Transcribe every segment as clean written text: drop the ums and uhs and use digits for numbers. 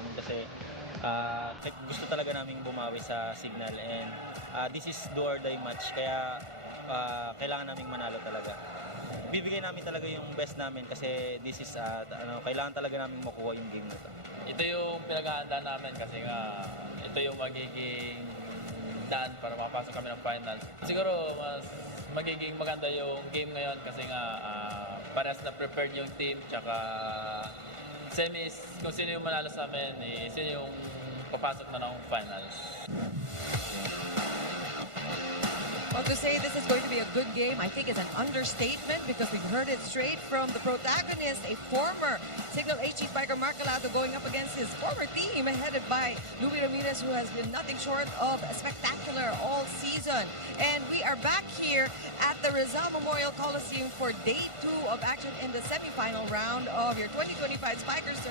namin kasi gusto talaga namin bumawi sa Cignal and this is do or die match kaya kailangan naming manalo talaga. Bibigay namin talaga yung best namin kasi this is kailangan talaga namin makuha yung game na to. Ito yung pinaghahanda namin kasi nga ito yung magiging daan para makapasok kami ng finals. Siguro mas magiging maganda yung game ngayon kasi nga parehas na prepared yung team tsaka semis kung sino yung manalo sa amin sino yung papasok na ng finals. Well, to say this is going to be a good game, I think it's an understatement because we've heard it straight from the protagonist, a former Cignal HD Spiker Mark Calado going up against his former team headed by Louis Ramirez, who has been nothing short of spectacular all season. And we are back here at the Rizal Memorial Coliseum for day 2 of action in the semifinal round of your 2025 Spikers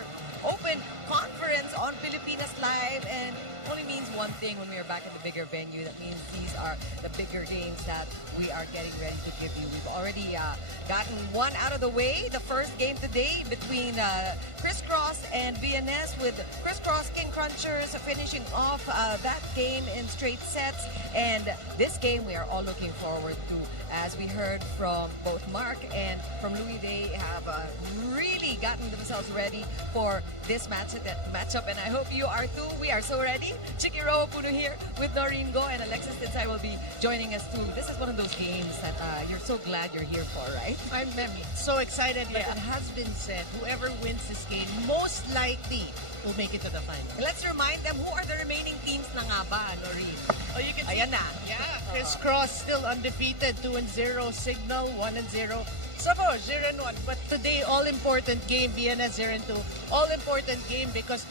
Open Conference on Pilipinas Live, and only means one thing when we are back at the bigger venue. That means these are the bigger games that we are getting ready to give you. We've already gotten one out of the way. The first game today between Crisscross and VNS, with Crisscross King Crunchers finishing off that game in straight sets. And this game we are all looking forward to. As we heard from both Mark and from Louis, they have really gotten themselves ready for this matchup, and I hope you are too. We are so ready. Chiki Roa Puno here with Noreen Go, and Alexis Tinsay will be joining us too. This is one of those games that you're so glad you're here for, right? I'm so excited, but it has been said, whoever wins this game most likely will make it to the final. Let's remind them, who are the remaining teams na nga ba, Noreen? Oh, you can Ayan na. Yeah, Crisscross still undefeated, 2-0, Cignal 1-0, Savouge 0-1. But today, all-important game, BNS 0-2. All-important game because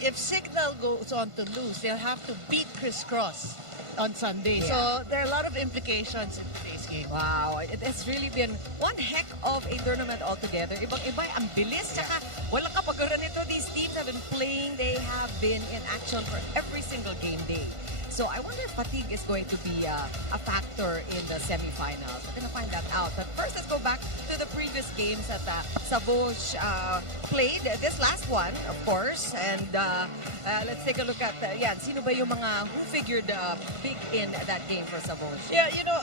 if Cignal goes on to lose, they'll have to beat Crisscross on Sunday. Yeah. So there are a lot of implications in today's game. Wow, it has really been one heck of a tournament altogether. Ibang-iba, ang bilis. Tsaka walang kapagaran nito. These teams have been playing. They have been in action for every single game day. So I wonder if fatigue is going to be a factor in the semifinals. We're going to find that out. But first, let's go back to the previous games that Savouge played. This last one, of course. And let's take a look at, sino ba yung mga who figured big in that game for Savouge? Yeah, you know,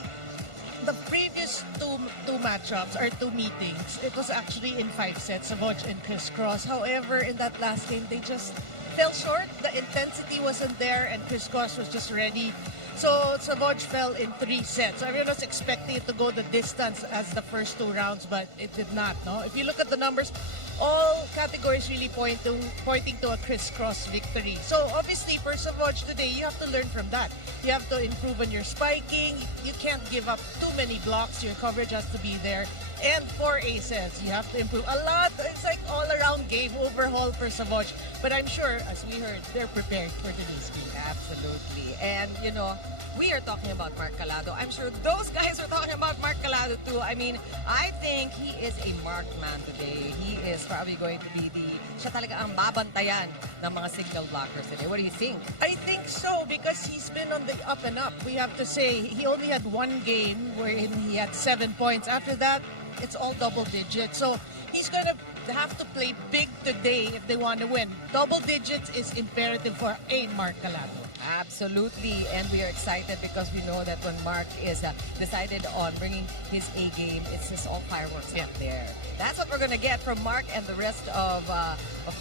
the previous two matchups or two meetings, it was actually in 5 sets, Savouge and Crisscross. However, in that last game, they just fell short. The intensity wasn't there, and Crisscross was just ready. So Savouge fell in 3 sets. Everyone was expecting it to go the distance as the first 2 rounds, but it did not. No, if you look at the numbers, all categories really pointing to a Crisscross victory. So obviously for Savouge today, you have to learn from that. You have to improve on your spiking. You can't give up too many blocks. Your coverage has to be there. And for aces, you have to improve a lot. It's like all-around game overhaul for Savouge. But I'm sure, as we heard, they're prepared for today's game. Absolutely. And, you know, we are talking about Mark Calado. I'm sure those guys are talking about Mark Calado too. I mean, I think he is a marked man today. He is probably going to be siya talaga ang babantayan ng mga Cignal blockers today. What do you think? I think so, because he's been on the up and up. We have to say, he only had one game wherein he had 7 points. After that, it's all double digits. So he's going to have to play big today if they want to win. Double digits is imperative for a Mark Calado. Absolutely, and we are excited because we know that when Mark is decided on bringing his A game, it's just all fireworks out there. That's what we're gonna get from Mark and the rest of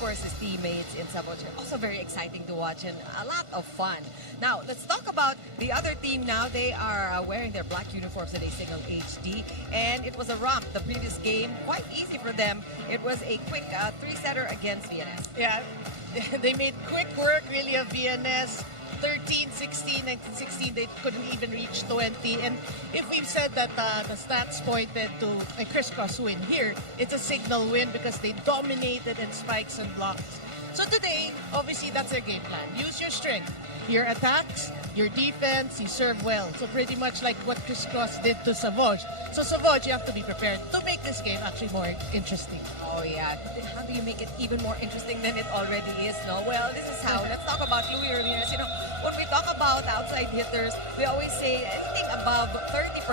course, his teammates in Savouge. Also very exciting to watch and a lot of fun. Now, let's talk about the other team now. They are wearing their black uniforms today, Cignal HD, and it was a romp. The previous game, quite easy for them. It was a quick 3-setter against VNS. Yeah, they made quick work really of VNS. 13, 16, 19, 16, they couldn't even reach 20. And if we've said that the stats pointed to a Crisscross win here, it's a Cignal win because they dominated in spikes and blocks. So today, obviously, that's their game plan. Use your strength, your attacks, your defense, you serve well. So pretty much like what Crisscross did to Savouge. So Savouge, you have to be prepared to make this game actually more interesting. Oh yeah, how do you make it even more interesting than it already is, no? Well, this is how. Let's talk about Louis Ramirez. You know, when we talk about outside hitters, we always say anything above 30%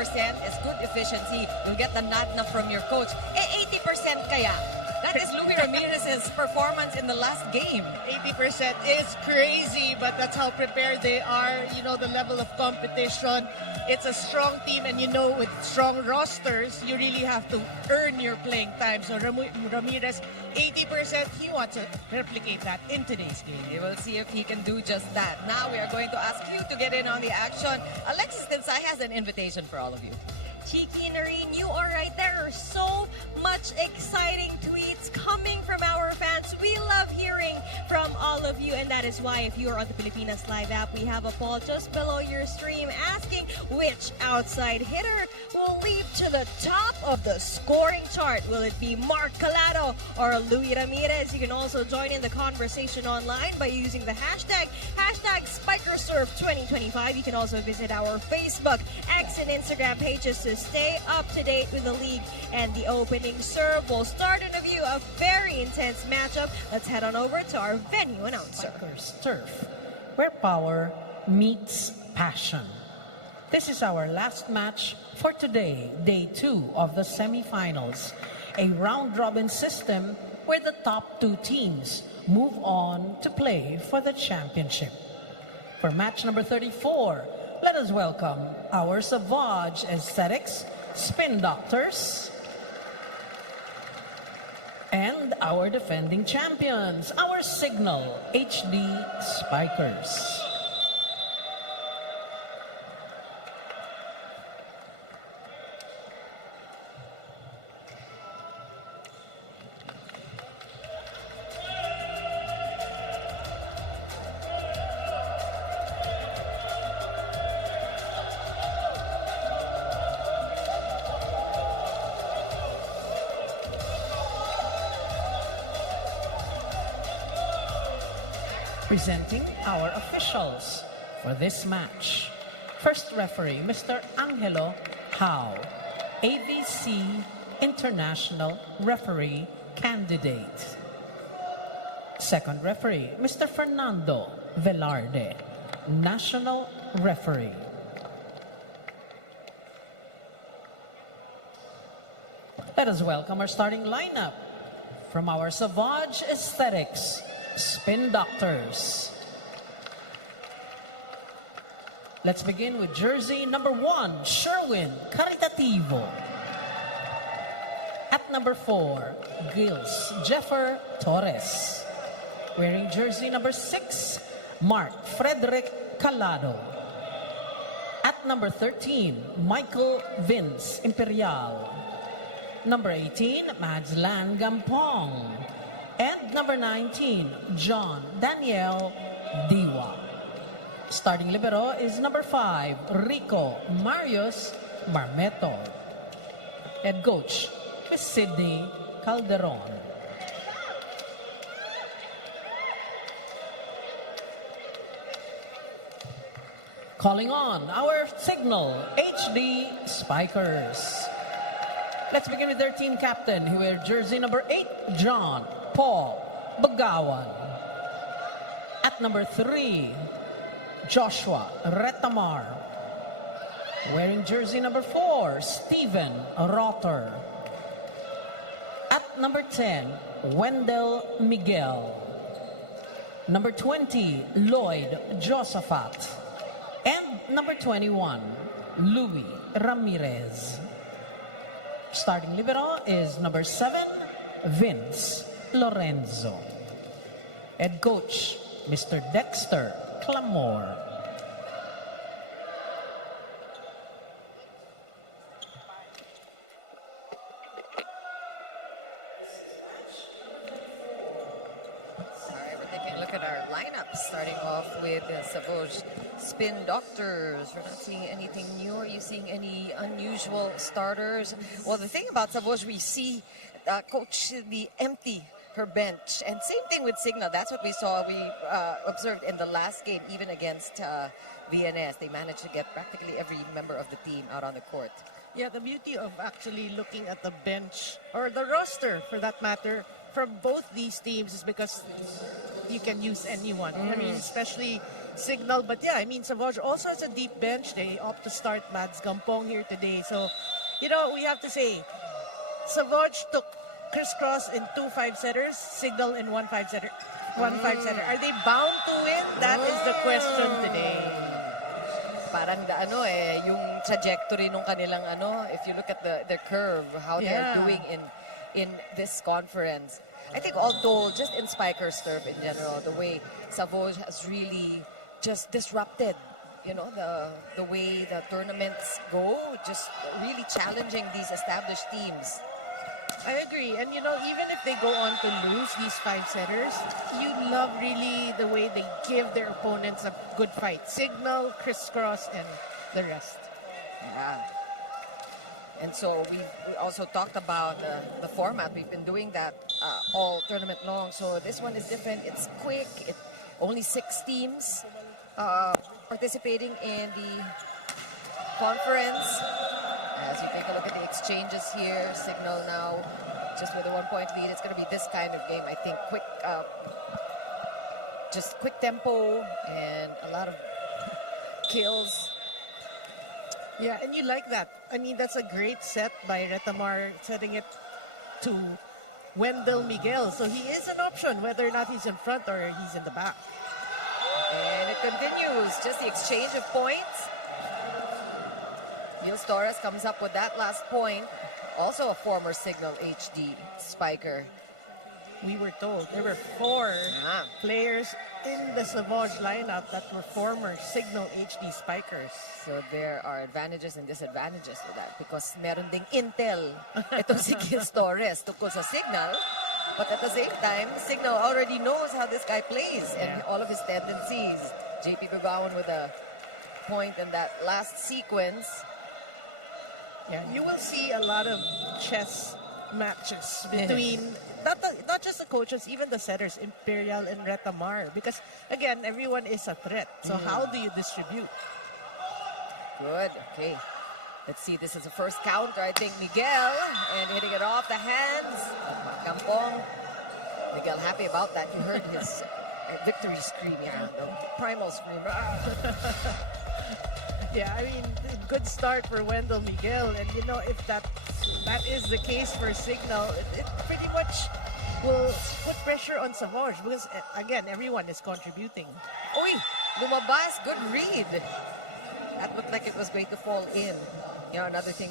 is good efficiency. You'll get the nod na from your coach. 80% kaya. That is Louis Louis Ramirez's performance in the last game. 80% is crazy, but that's how prepared they are. You know, the level of competition. It's a strong team, and you know, with strong rosters, you really have to earn your playing time. So Ramirez, 80%, he wants to replicate that in today's game. We will see if he can do just that. Now we are going to ask you to get in on the action. Alexis Tinsay has an invitation for all of you. Chiki, Nareen, you are right. There are so much exciting tweets coming from our fans. We love hearing from all of you, and that is why if you are on the Pilipinas Live app, we have a poll just below your stream asking which outside hitter will leap to the top of the scoring chart. Will it be Mark Calado or Louis Ramirez? You can also join in the conversation online by using the hashtag SpikerSurf2025. You can also visit our Facebook, X, and Instagram pages to stay up to date with the league and the opening serve. We'll start in a view a very intense matchup. Let's head on over to our venue announcer. Spikers Turf, where power meets passion. This is our last match for today, day 2 of the semifinals, a round-robin system where the top 2 teams move on to play for the championship. For match number 34, let us welcome our Savouge Spin Doctors and our defending champions, our Cignal HD Spikers. Presenting our officials for this match. First referee, Mr. Angelo Howe, AVC International Referee Candidate. Second referee, Mr. Fernando Velarde, National Referee. Let us welcome our starting lineup from our Savouge Spin Doctors. Let's begin with jersey number 1, Sherwin Caritativo. At number 4, Gils Jeffer Torres. Wearing jersey number 6, Mark Frederick Calado. At number 13, Michael Vince Imperial. Number 18, Madslan Gampong. And number 19, John Daniel Diwa. Starting libero is number 5, Rico Marius Marmeto. Head coach is Sidney Calderon. Calling on our Cignal HD Spikers. Let's begin with their team captain, who wears jersey number 8, John Paul Bagawan. At number 3, Joshua Retamar. Wearing jersey number 4, Steven Rotter. At number 10, Wendell Miguel. Number 20, Lloyd Josaphat. And number 21, Louis Ramirez. Starting libero is number 7, Vince Lorenzo. Head coach, Mr. Dexter Clamore. Alright, we're taking a look at our lineup, starting off with the Savouge Spin Doctors. We're not seeing anything new. Are you seeing any unusual starters? Well, the thing about Savouge, we see Coach the empty her bench. And same thing with Cignal. That's what we saw. We observed in the last game, even against VNS. They managed to get practically every member of the team out on the court. Yeah, the beauty of actually looking at the bench, or the roster for that matter, from both these teams is because you can use anyone. I mean, especially Cignal. But yeah, I mean, Savouge also has a deep bench. They opt to start Mads Gampong here today. So, you know, we have to say, Savouge took Crisscross in 2 5-setters, Cignal in 1 5-setter. 1 5-setter. Are they bound to win? That is the question today. Parang yung trajectory nung kanilang if you look at the curve, how they're doing in this conference. I think all told, just in Spikers turf in general, the way Savouge has really just disrupted, the way the tournaments go, just really challenging these established teams. I agree. And, even if they go on to lose these 5-setters, you love really the way they give their opponents a good fight. Cignal, Crisscross, and the rest. Yeah. And so we also talked about the format. We've been doing that all tournament long. So this one is different. It's quick. Only 6 teams participating in the conference. As you take a look at the exchanges here, Cignal now just with a 1-point lead. It's going to be this kind of game, I think. Just quick tempo and a lot of kills. Yeah, and you like that. I mean, that's a great set by Retamar, setting it to Wendell Miguel. So he is an option, whether or not he's in front or he's in the back. And it continues. Just the exchange of points. Gils Torres comes up with that last point. Also a former Cignal HD Spiker. We were told there were 4 players in the Savouge lineup that were former Cignal HD Spikers. So there are advantages and disadvantages to that because meron ding intel itong si Gils Torres tungkol sa Cignal. But at the same time, Cignal already knows how this guy plays and all of his tendencies. JP Bibawan with a point in that last sequence. Yeah, you will see a lot of chess matches between not just the coaches, even the setters, Imperial and Retamar. Because, again, everyone is a threat. So how do you distribute? Good. Okay. Let's see. This is the first counter. I think Miguel and hitting it off the hands of Kampong. Miguel happy about that. You heard his victory scream. Yeah, the primal scream. Yeah, I mean, good start for Wendell Miguel. And, if that is the case for Cignal, it pretty much will put pressure on Savouge because, again, everyone is contributing. Uy, lumabas. Good read. That looked like it was going to fall in. Another thing,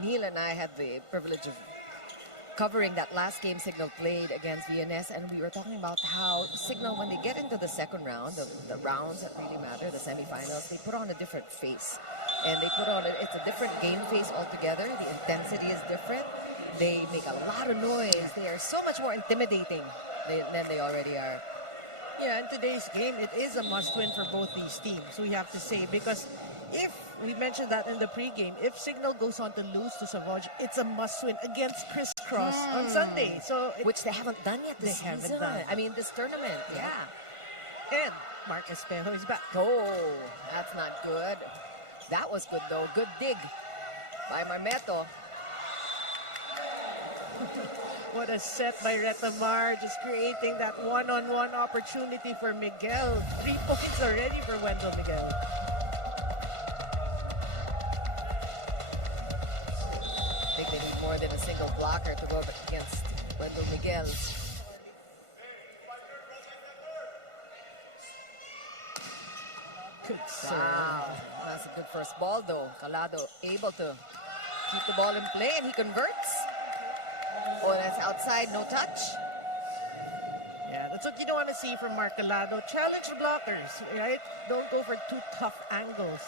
Neil and I had the privilege of covering that last game Cignal played against VNS, and we were talking about how Cignal, when they get into the second round, the rounds that really matter, the semifinals, they put on a different face. And they put on, it's a different game face altogether. The intensity is different. They make a lot of noise. They are so much more intimidating than they already are. Yeah, in today's game, it is a must-win for both these teams, we have to say, because if we mentioned that in the pregame, if Cignal goes on to lose to Savouge, it's a must-win against Crisscross on Sunday. So which they haven't done yet this season. I mean, this tournament, And Mark Espejo is back. Oh, that's not good. That was good, though. Good dig by Marmeto. What a set by Retamar, just creating that one-on-one opportunity for Miguel. 3 points already for Wendell Miguel. I think they need more than a single blocker to go up against Wendell Miguel. Good serve. Wow, that's a good first ball, though. Calado able to keep the ball in play, and he converts. Oh, that's outside, no touch. Yeah, that's what you don't want to see from Mark Calado. Challenge the blockers, right? Don't go for too tough angles.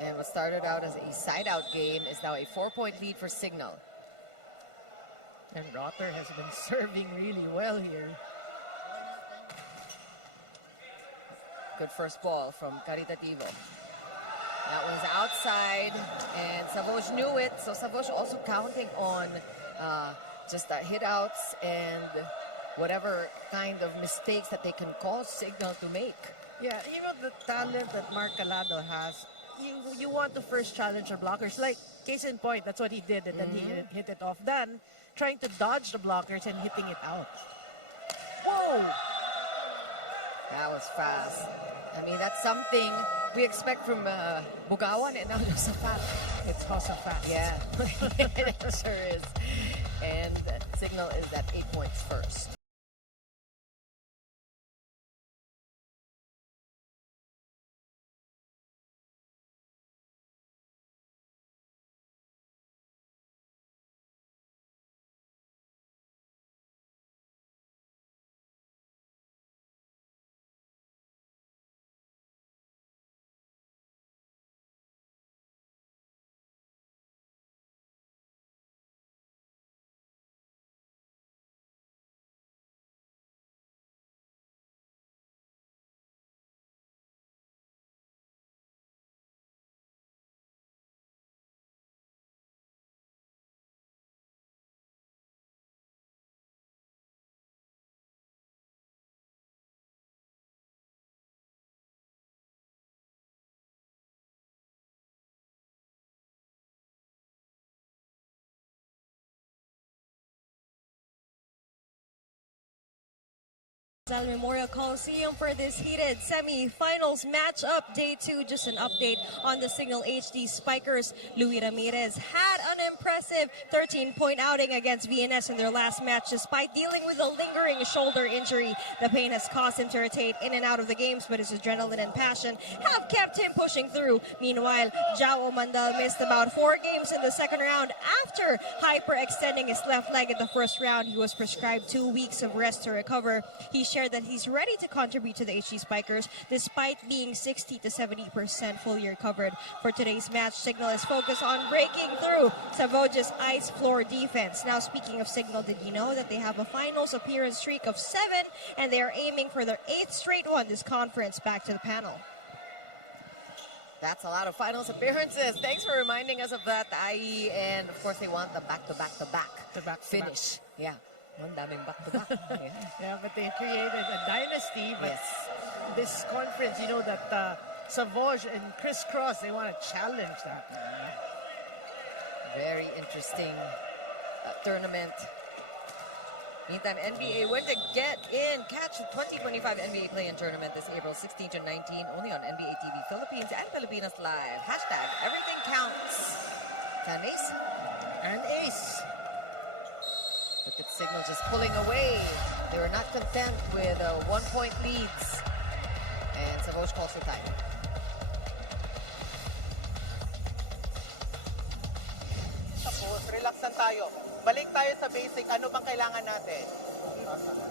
And what started out as a side-out game is now a 4-point lead for Cignal. And Rotter has been serving really well here. Good first ball from Caritativo. That was outside, and Savouge knew it. So Savouge also counting on just hit-outs and whatever kind of mistakes that they can cause Cignal to make. Yeah, the talent that Mark Calado has, you want to first challenge the blockers. Like, case in point, that's what he did, and then he hit it off. Then, trying to dodge the blockers and hitting it out. Whoa! That was fast. I mean, that's something we expect from Bugawan and now Josaphat. It's Josaphat. Yeah, it sure is. And Cignal is at 8 points first. Memorial Coliseum for this heated semi-finals matchup. Day 2, just an update on the Cignal HD Spikers. Luis Ramirez had an impressive 13-point outing against VNS in their last match despite dealing with a lingering shoulder injury. The pain has caused him to rotate in and out of the games, but his adrenaline and passion have kept him pushing through. Meanwhile, Jao Mandal missed about 4 games in the second round after hyperextending his left leg in the first round. He was prescribed 2 weeks of rest to recover. He shared that he's ready to contribute to the HD Spikers despite being 60 to 70% fully recovered. For today's match, Cignal is focused on breaking through Savouge's ice floor defense. Now, speaking of Cignal, did you know that they have a finals appearance streak of 7 and they are aiming for their 8th straight one this conference? Back to the panel. That's a lot of finals appearances. Thanks for reminding us of that, IE. And of course, they want the back-to-back finish. Yeah. Ang daming back-to-back. Yeah, but they created a dynasty. But Yes. this conference, you know that Savouge and Crisscross, they want to challenge that. Very interesting tournament. Meantime, NBA went to get in, catch the 2025 NBA Play-In Tournament this April 16 to 19, only on NBA TV Philippines and Filipinas Live. Hashtag everything counts. An ace. And ace. Look at Cignal just pulling away. They were not content with 1-point leads. And Savouge calls for time. Tapos, relax lang tayo. Balik tayo sa basic. Ano bang kailangan natin?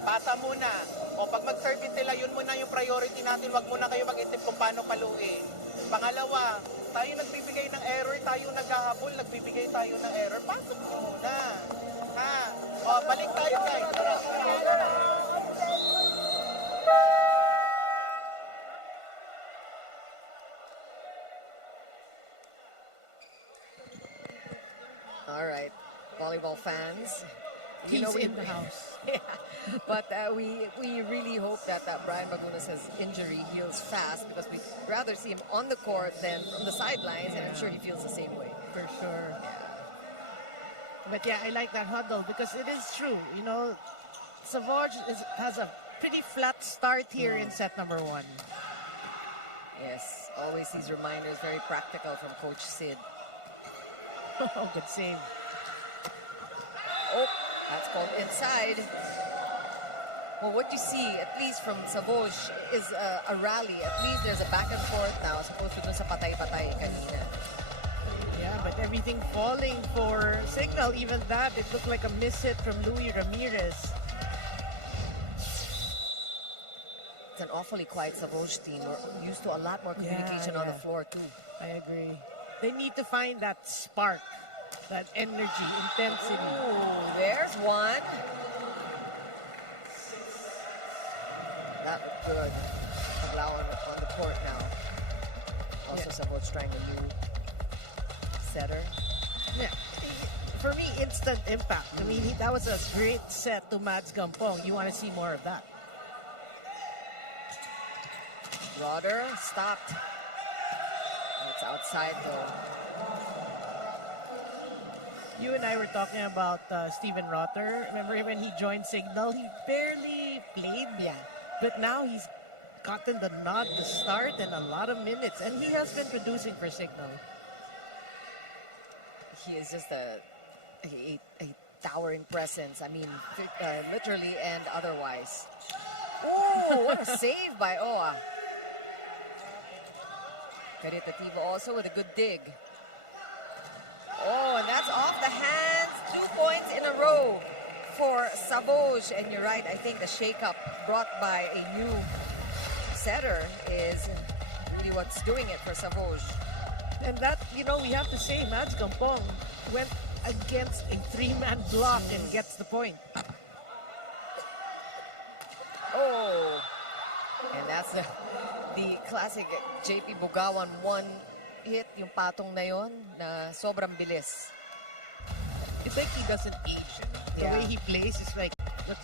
Pasa muna. O pag mag-service sila, yun muna yung priority natin. Huwag muna kayo mag-isip kung paano paluin. Pangalawa, tayo nagbibigay ng error, tayo naghahabol, nagbibigay tayo ng error. Pasok mo muna. Ha? O, balik tayo guys. All right, volleyball fans. He's we- in the house. Yeah, but we really hope that Brian Bagunas' injury heals fast because we'd rather see him on the court than from the sidelines, and I'm sure he feels the same way. For sure. But yeah, I like that huddle because it is true. You know, Savouge has a pretty flat start here in set number 1. Yes, always these reminders, very practical from Coach Sid. Oh, good save. Oh, that's called inside. Well, what you see, at least from Savouge, is a rally. At least there's a back and forth now, as opposed to dun sa patay-patay kanina. Yeah, but everything falling for Cignal. Even that, it looked like a miss hit from Luis Ramirez. It's an awfully quiet Savouge team. We're used to a lot more communication on the floor, too. I agree. They need to find that spark, that energy, intensity. Ooh, there's one. That looked good. Paglao on the court now. Also, Savouge trying a new setter. Yeah. For me, instant impact. I mean, that was a great set to Mads Gampong. You want to see more of that. Rodder stopped. It's outside though. You and I were talking about Steven Rotter. Remember when he joined Cignal? He barely played. Yeah. But now he's gotten the nod to start in a lot of minutes, and he has been producing for Cignal. He is just a towering presence. I mean, literally and otherwise. Oh, what a save by Oa. Caritativo also with a good dig. Oh, and that's off the hands. 2 points in a row for Savouge. And you're right, I think the shakeup brought by a new setter is really what's doing it for Savouge. And that, you know, we have to say, Mads Gampong went against a 3-man block and gets the point. Oh, and that's the classic JP Bugawan one hit, yung patong na yon na sobrang bilis. It's like he doesn't age. The way he plays is like,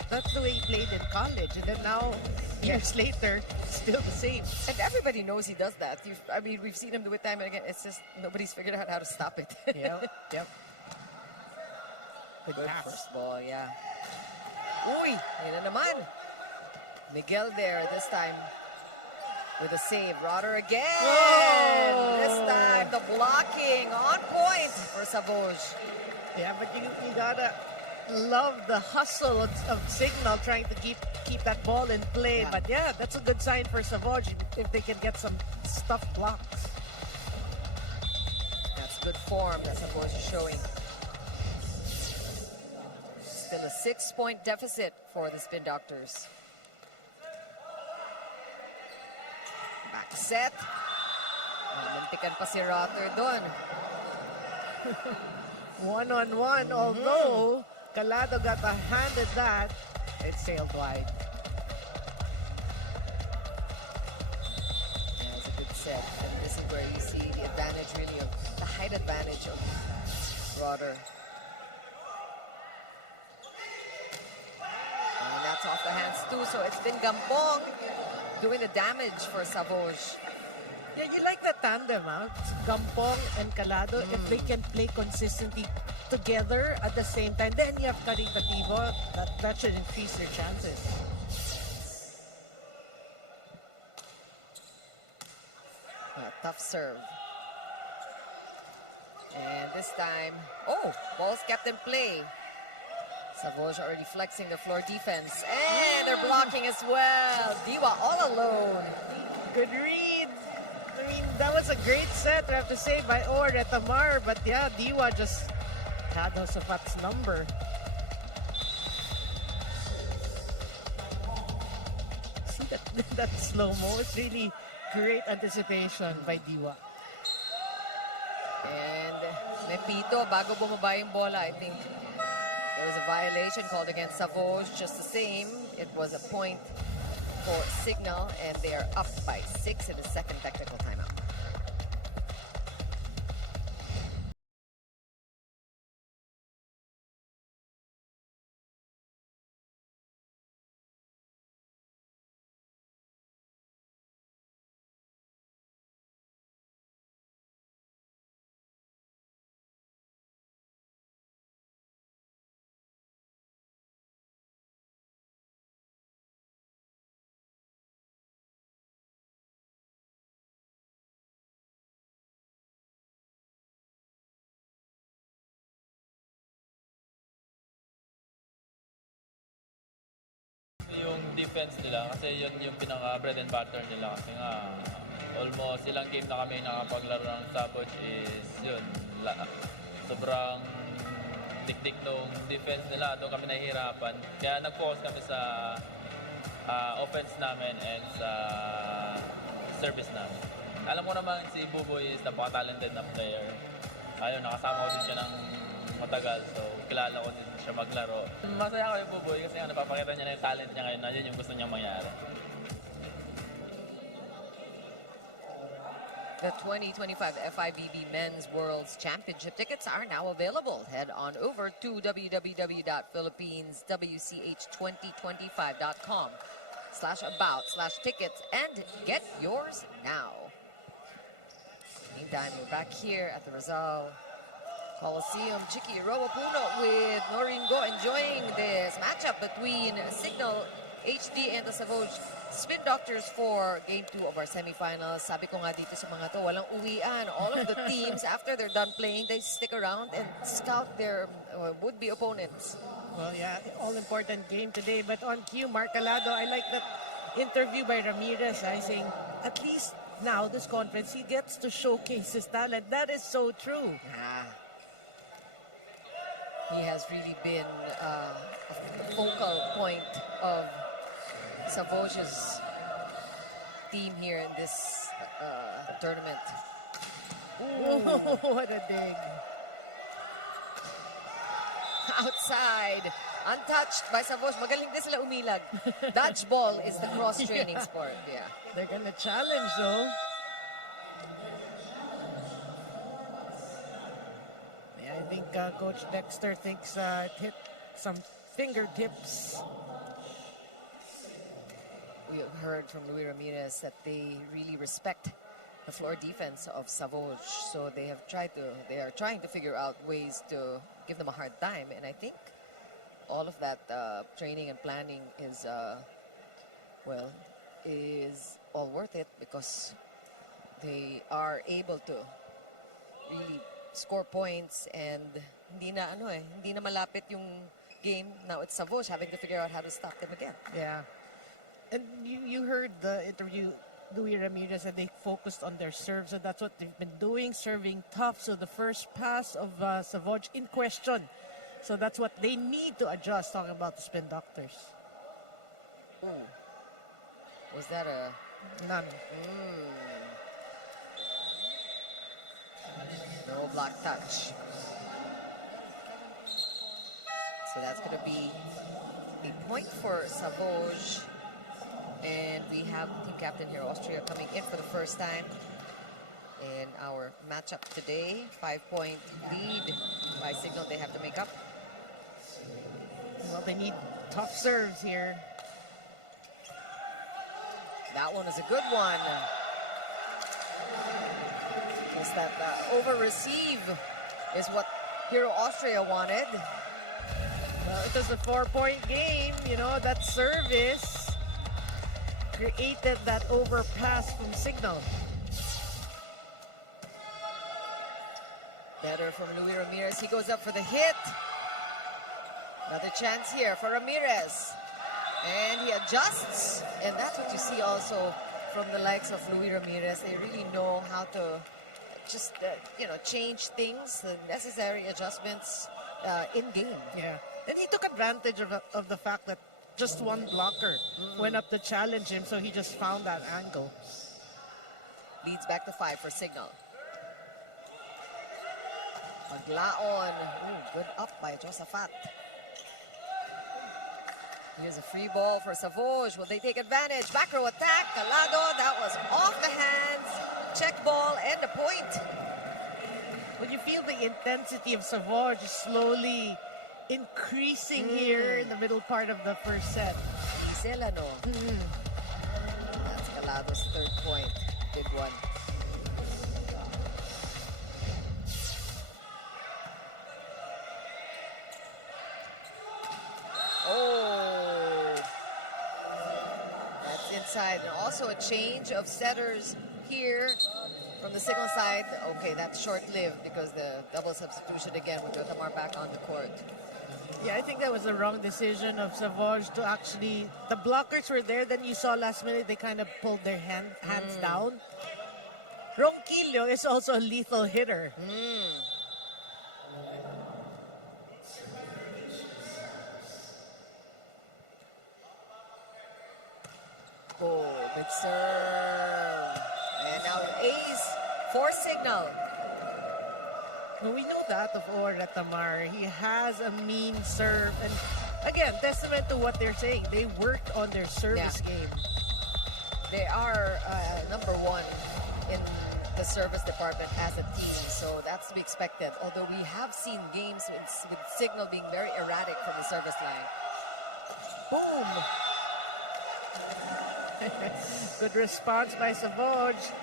that's the way he played in college. And then now, years later, still the same. And everybody knows he does that. I mean, we've seen him do it time and again. It's just nobody's figured out how to stop it. Yep. Good first ball, yeah. Uy, yun na naman. Miguel there this time with a save. Rodder again. Whoa! This time the blocking on point for Savouge. Yeah, but you gotta love the hustle of Cignal trying to keep that ball in play. Yeah. But yeah, that's a good sign for Savouge if they can get some stuffed blocks. That's good form that Savouge is showing. Still a 6-point deficit for the Spin Doctors. Back set. Namuntikan pa si Rotter doon. One-on-one, although Calado got a hand at that, it sailed wide. Yeah, it's a good set. And this is where you see the advantage, really, of the height advantage of Rotter. And that's off the hands too, so it's been Gampong doing the damage for Savouge. Yeah, you like that tandem, huh? Gampong and Calado, if they can play consistently together at the same time, then you have Caritativo, that should increase their chances. Tough serve. And this time, oh, ball's kept in play. Savouge already flexing the floor defense. And they're blocking as well. Diwa all alone. Good read. I mean, that was a great set, I have to say, by Retamar. But yeah, Diwa just had Josafat's number. See that slow-mo? It's really great anticipation by Diwa. And Lepito, bago bumaba yung bola, I think there was a violation called against Savouge. Just the same, it was a point for Cignal, and they are up by 6 in the second technical timeout. Yung defense nila, kasi yun yung pinaka bread and butter nila, kasi nga almost ilang game na kami nakapaglaro ng Savouge is yun, sobrang dikdik nung defense nila, doon kami nahihirapan. Kaya nag-focus kami sa offense namin and sa service namin. Alam ko naman si Buboy is napaka-talented na player. Ayun, nakasama ko din siya ng matagal, so kilala ko din siya maglaro. Masaya ako yung Buboy kasi napapakita niya na yung talent niya ngayon na yun yung gusto niyang mangyari. The 2025 FIVB Men's World's Championship tickets are now available. Head on over to www.philippines.wch2025.com/about/tickets and get yours now. Meantime, we're back here at the Rizal Coliseum. Chicky Rowapuno with Noreen Go enjoying this matchup between Cignal HD and the Savouge Spin Doctors for Game 2 of our semifinals. Sabi ko nga dito sa mga to, walang uwian. All of the teams, after they're done playing, they stick around and scout their would-be opponents. Well, yeah, all-important game today. But on cue, Mark Calado, I like that interview by Ramirez, saying, at least now, this conference, he gets to showcase his talent. That is so true. Yeah. He has really been a focal point of Savouge's team here in this tournament. Ooh, what a dig. Outside, untouched by Savouge. Magaling din sila umilag. Dodgeball is the cross-training sport. Yeah. They're gonna challenge, though. Yeah, I think Coach Dexter thinks it hit some fingertips. We have heard from Luis Ramirez that they really respect the floor defense of Savouge, so they are trying to figure out ways to give them a hard time, and I think all of that training and planning is all worth it, because they are able to really score points, and hindi na malapit yung game. Now it's Savouge having to figure out how to stop them again. Yeah. And you heard the interview, Luis Ramirez, and they focused on their serves, and that's what they've been doing, serving tough. So the first pass of Savouge in question. So that's what they need to adjust, talking about the Spin Doctors. Ooh. Was that a... None. No block touch. So that's going to be a point for Savouge. And we have team captain here, Austria, coming in for the first time in our matchup today. 5-point lead by Cignal they have to make up. Well, they need tough serves here. That one is a good one. Just that over-receive is what Hero Austria wanted. Well, it was a 4-point game. You know, that service created that overpass from Cignal. Better from Luis Ramirez. He goes up for the hit. Another chance here for Ramirez. And he adjusts. And that's what you see also from the likes of Luis Ramirez. They really know how to just, change things, the necessary adjustments in-game. Yeah. And he took advantage of the fact that just one blocker went up to challenge him, so he just found that angle. Leads back to 5 for Cignal. Maglaon. Ooh, good up by Josafat. Here's a free ball for Savouge. Will they take advantage? Back row attack. Calado. That was off the hands. Check ball and a point. When you feel the intensity of Savouge slowly increasing here in the middle part of the first set. Gisela, no? That's Calado's third point. Big one. Oh! That's inside. And also a change of setters here from the Cignal side. Okay, that's short-lived because the double substitution again with Jotamar back on the court. Yeah, I think that was the wrong decision of Savouge to actually... The blockers were there, then you saw last minute they kind of pulled their hands down. Ronquillo is also a lethal hitter. Oh, good serve. And now ace for Cignal. Well, we know that of Ora Tamar. He has a mean serve. And again, testament to what they're saying. They worked on their service game. They are number one in the service department as a team, so that's to be expected. Although we have seen games with Cignal being very erratic from the service line. Boom! Good response by Savouge.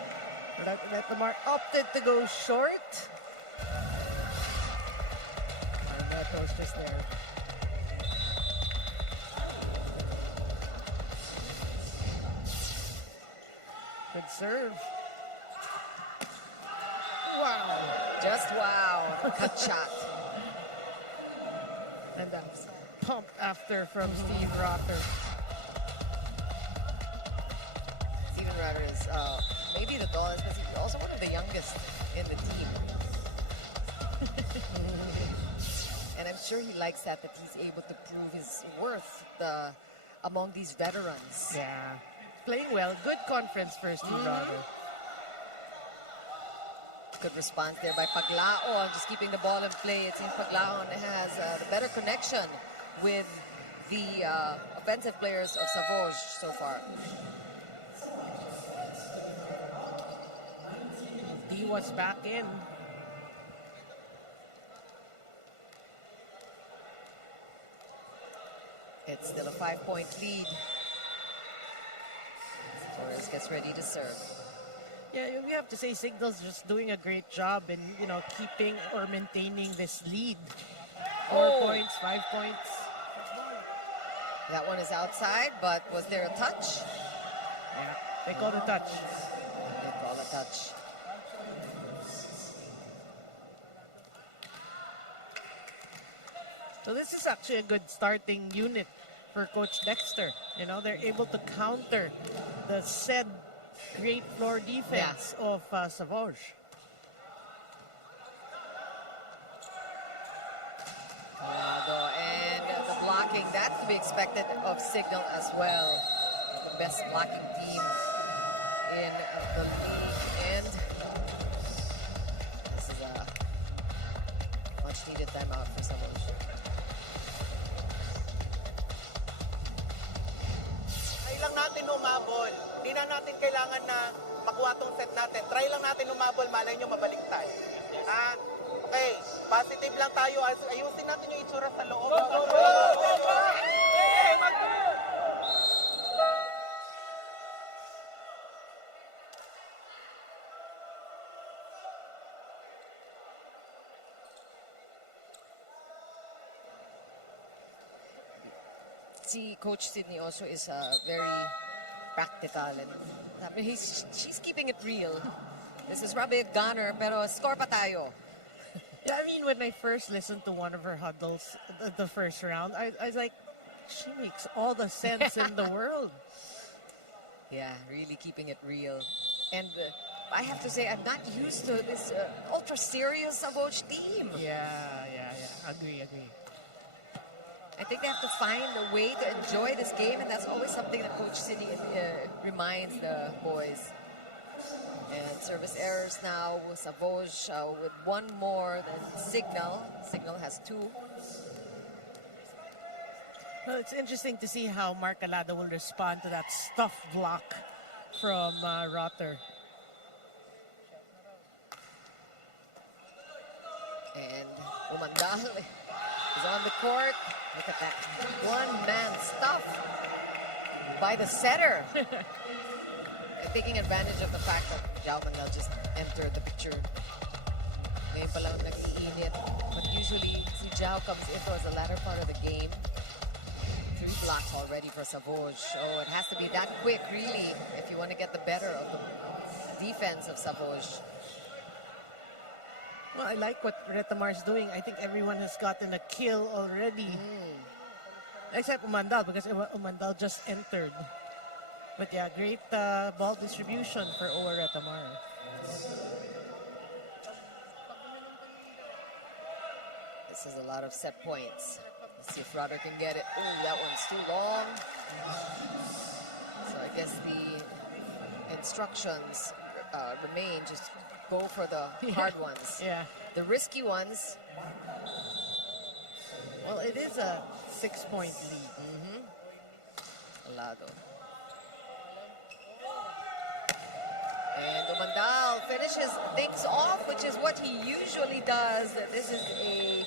Let the mark opted to go short. And that was just there. serve. Wow. Just wow. Cut shot. And that's pumped after from Steve Rotter. Steven Ratter is maybe the tallest, but he's also one of the youngest in the team. And I'm sure he likes that he's able to prove his worth among these veterans. Yeah. Playing well. Good conference for Steve Rotter. Good response there by Paglaon, just keeping the ball in play. It seems Paglaon has the better connection with the offensive players of Savouge so far. He was back in. It's still a 5-point lead. Torres gets ready to serve. Yeah, we have to say Cignal's just doing a great job in, keeping or maintaining this lead. 4 points, 5 points. That one is outside, but was there a touch? Yeah, they called a touch. They call a touch. So this is actually a good starting unit for Coach Dexter. They're able to counter the said great floor defense of Savouge. And the blocking, that's to be expected of Cignal as well. The best blocking team in the league. And this is a much needed timeout for Savouge. Try lang natin umabol. Hindi na natin kailangan na makuha tong set natin. Try lang natin umabol, malay nyo mabaliktad. Okay, positive lang tayo. Ayusin natin yung itsura sa loob. See, Coach Sydney also is very practical, and she's keeping it real. This is probably a gunner, pero score pa tayo. Yeah, I mean, when I first listened to one of her huddles, the first round, I was like, she makes all the sense in the world. Yeah, really keeping it real. And I have to say, I'm not used to this ultra serious Savouge team. Yeah. Agree. I think they have to find a way to enjoy this game, and that's always something that Coach City reminds the boys. And service errors now, Savouge with one more than Cignal. Cignal has 2. Well, it's interesting to see how Mark Alada will respond to that stuff block from Rotter. And Umandal is on the court. Look at that one-man stuff by the setter. Taking advantage of the fact that Jao Mandal just entered the picture. Ngayon pa lang nag-iinit. But usually, si Jao comes in towards the latter part of the game. 3 blocks already for Savouge. Oh, it has to be that quick, really, if you want to get the better of the defense of Savouge. Well, I like what Retamar's doing. I think everyone has gotten a kill already. Except Umandal, because Umandal just entered. But yeah, great ball distribution for Owa Retamar. This is a lot of set points. Let's see if Rotter can get it. Oh, that one's too long. So I guess the instructions remain, just go for the hard ones. Yeah. The risky ones. Well, it is a 6-point lead. Alado. And Umandal finishes things off, which is what he usually does. This is a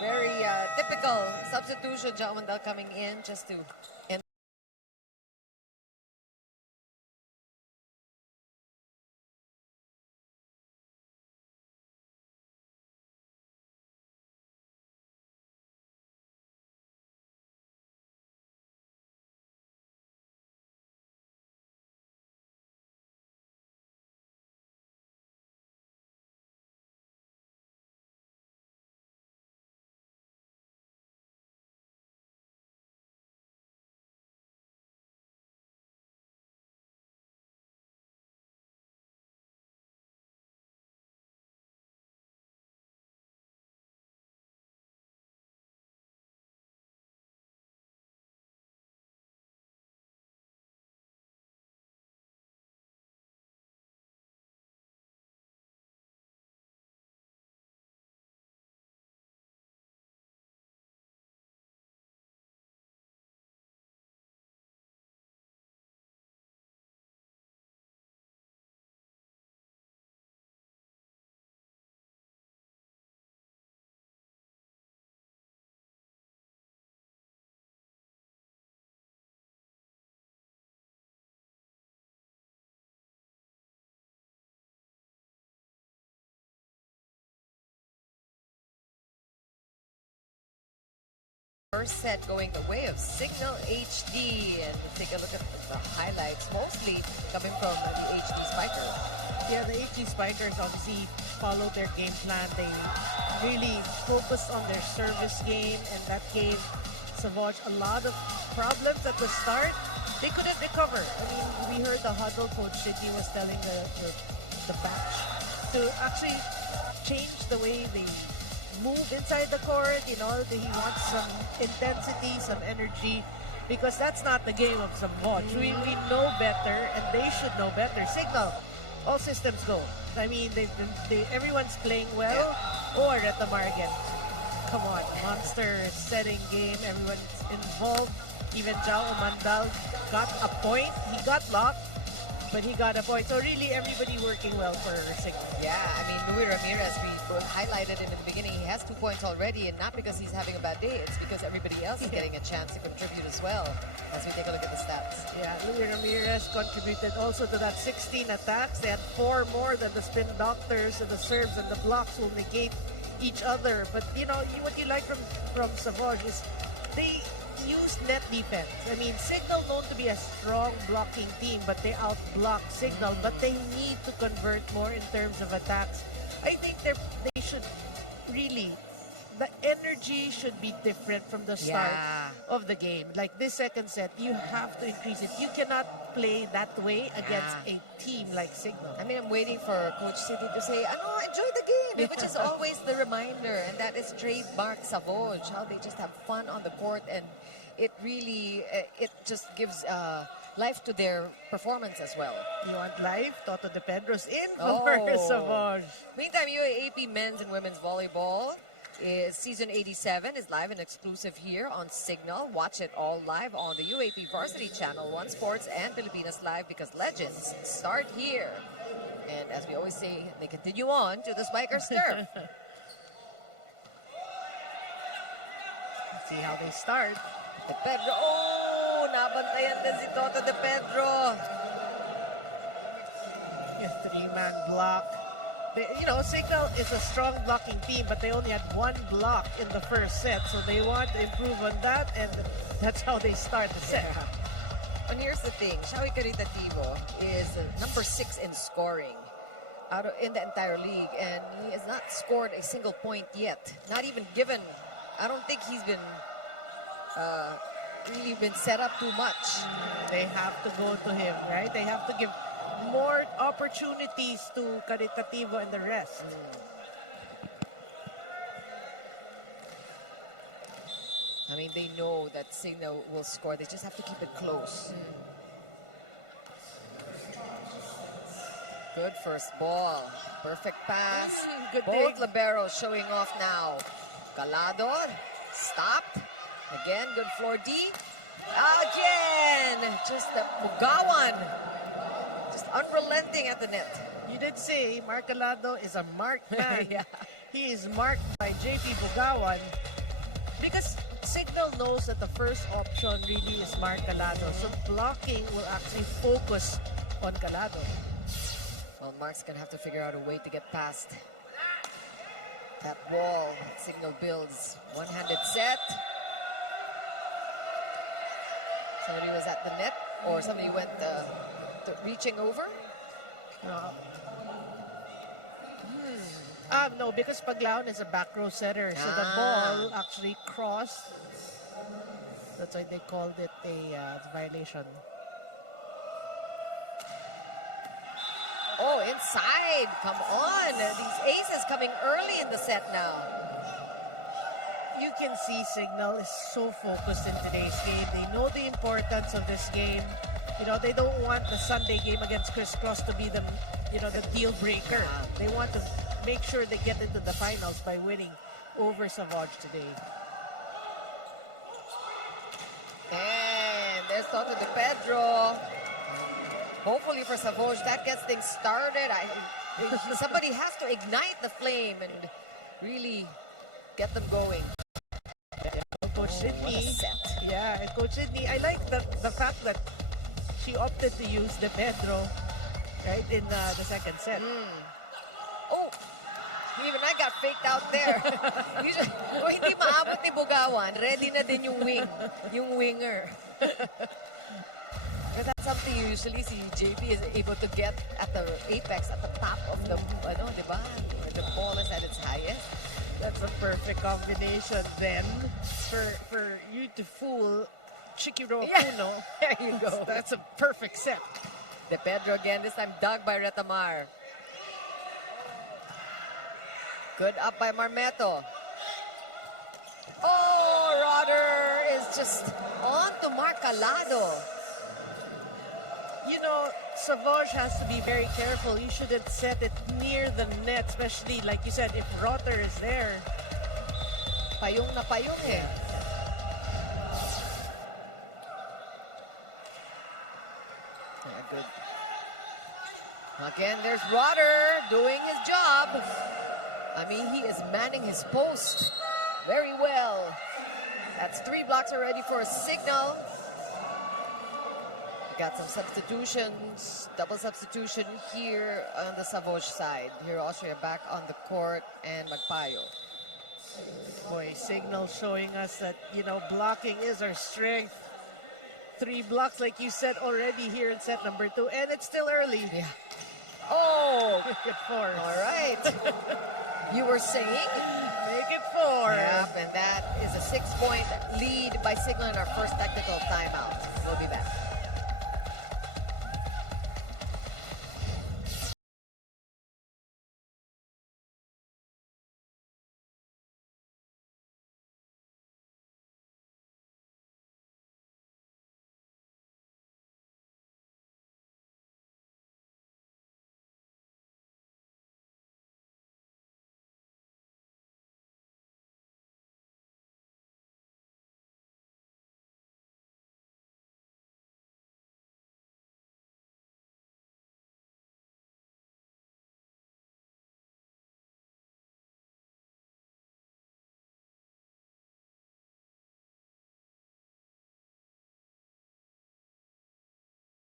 very typical substitution. Jao Umandal coming in just to end First set going the way of Cignal HD. And take a look at the highlights, mostly coming from the HD Spikers. Yeah, the HD Spikers obviously followed their game plan. They really focused on their service game, and that gave Savouge a lot of problems at the start. They couldn't recover. I mean, we heard the huddle coach Sidney was telling the batch to actually change the way they move inside the court. You know, he wants some intensity, some energy, because that's not the game of Savouge. We know better, and they should know better. Cignal, all systems go. I mean, everyone's playing well, or at the Margan. Come on, monster setting game. Everyone's involved. Even Jao Umandal got a point. He got locked, but he got a point. So really, everybody working well for Cignal. Yeah, I mean, Louis Ramirez, we highlighted him in the beginning. He has 2 points already, and not because he's having a bad day. It's because everybody else is getting a chance to contribute as well, as we take a look at the stats. Yeah, Louis Ramirez contributed also to that 16 attacks. They had 4 more than the Spin Doctors, so the serves and the blocks will negate each other. But, you know, what you like from Savouge is they use net defense. I mean, Cignal known to be a strong blocking team, but they outblock Cignal, but they need to convert more in terms of attacks. I think they should really, the energy should be different from the start of the game. Like this second set, you have to increase it. You cannot play that way against a team like Cignal. I mean, I'm waiting for Coach City to say, enjoy the game, which is always the reminder. And that is trademark Savouge, how they just have fun on the court. And it really, it just gives life to their performance as well. You want life? Toto De Pedro's in for Savouge. Meantime, UAAP men's and women's volleyball season 87 is live and exclusive here on Cignal. Watch it all live on the UAP Varsity Channel, One Sports and Filipinas Live, because legends start here. And as we always say, they continue on to the Spikers turf. See how they start. De Pedro, nabantayan din si Toto De Pedro. Yes, 3-man block. You know, Cignal is a strong blocking team, but they only had 1 block in the first set, so they want to improve on that, and that's how they start the set. And here's the thing, Shawi Caritativo is number 6 in scoring in the entire league, and he has not scored a single point yet. Not even given. I don't think he's been really been set up too much. They have to go to him, right? They have to give more opportunities to Caritativo and the rest. I mean, they know that Cignal will score. They just have to keep it close. Good first ball. Perfect pass. Good Both dig. liberos showing off now. Calado stopped. Again, good floor D. Again! Just the Bugawan. Just unrelenting at the net. You did say Marcalado is a marked man. Yeah. He is marked by JP Bugawan because Cignal knows that the first option really is Marcalado. So blocking will actually focus on Calado. Well, Mark's gonna have to figure out a way to get past that wall. Cignal builds. One-handed set. Somebody was at the net, or somebody went reaching over. No, because Paglaon is a back row setter, so the ball actually crossed. That's why they called it a violation. Oh, inside. Come on. These aces coming early in the set now. You can see Cignal is so focused in today's game. They know the importance of this game. You know, they don't want the Sunday game against Criss Cross to be the deal breaker. They want to make sure they get into the finals by winning over Savouge today. And there's Toto De Pedro. Hopefully for Savouge, that gets things started. Somebody has to ignite the flame and really get them going. Coach Sidney. What a set. Yeah, and Coach Sidney, I like the fact that she opted to use De Pedro right in the second set. Oh, Even I got faked out there. Usually, kung hindi maabot ni Bugawan, ready na din yung wing, yung winger. Because that's something you usually see. JP is able to get at the apex, at the top of the, di ba? When the ball is at its highest. That's a perfect combination then for you to fool Chikiro Puno. There you go. That's a perfect set. De Pedro again, this time dug by Retamar. Good up by Marmeto. Oh, Rodder is just on to Marcalado. You know, Savouge has to be very careful. You shouldn't set it near the net, especially, like you said, if Rotter is there. Payong na payong eh. Yeah, good. Again, there's Rotter doing his job. I mean, he is manning his post very well. That's 3 blocks already for a Cignal. Got some substitutions, double substitution here on the Savouge side. Here, Austria back on the court and Magpayo. Boy, Cignal showing us that, you know, blocking is our strength. 3 blocks, like you said already here in set number 2, and it's still early. Yeah. Oh! Make it 4. All right. You were saying? Make it 4. Yep, and that is a 6-point lead by Cignal in our first technical timeout. We'll be back.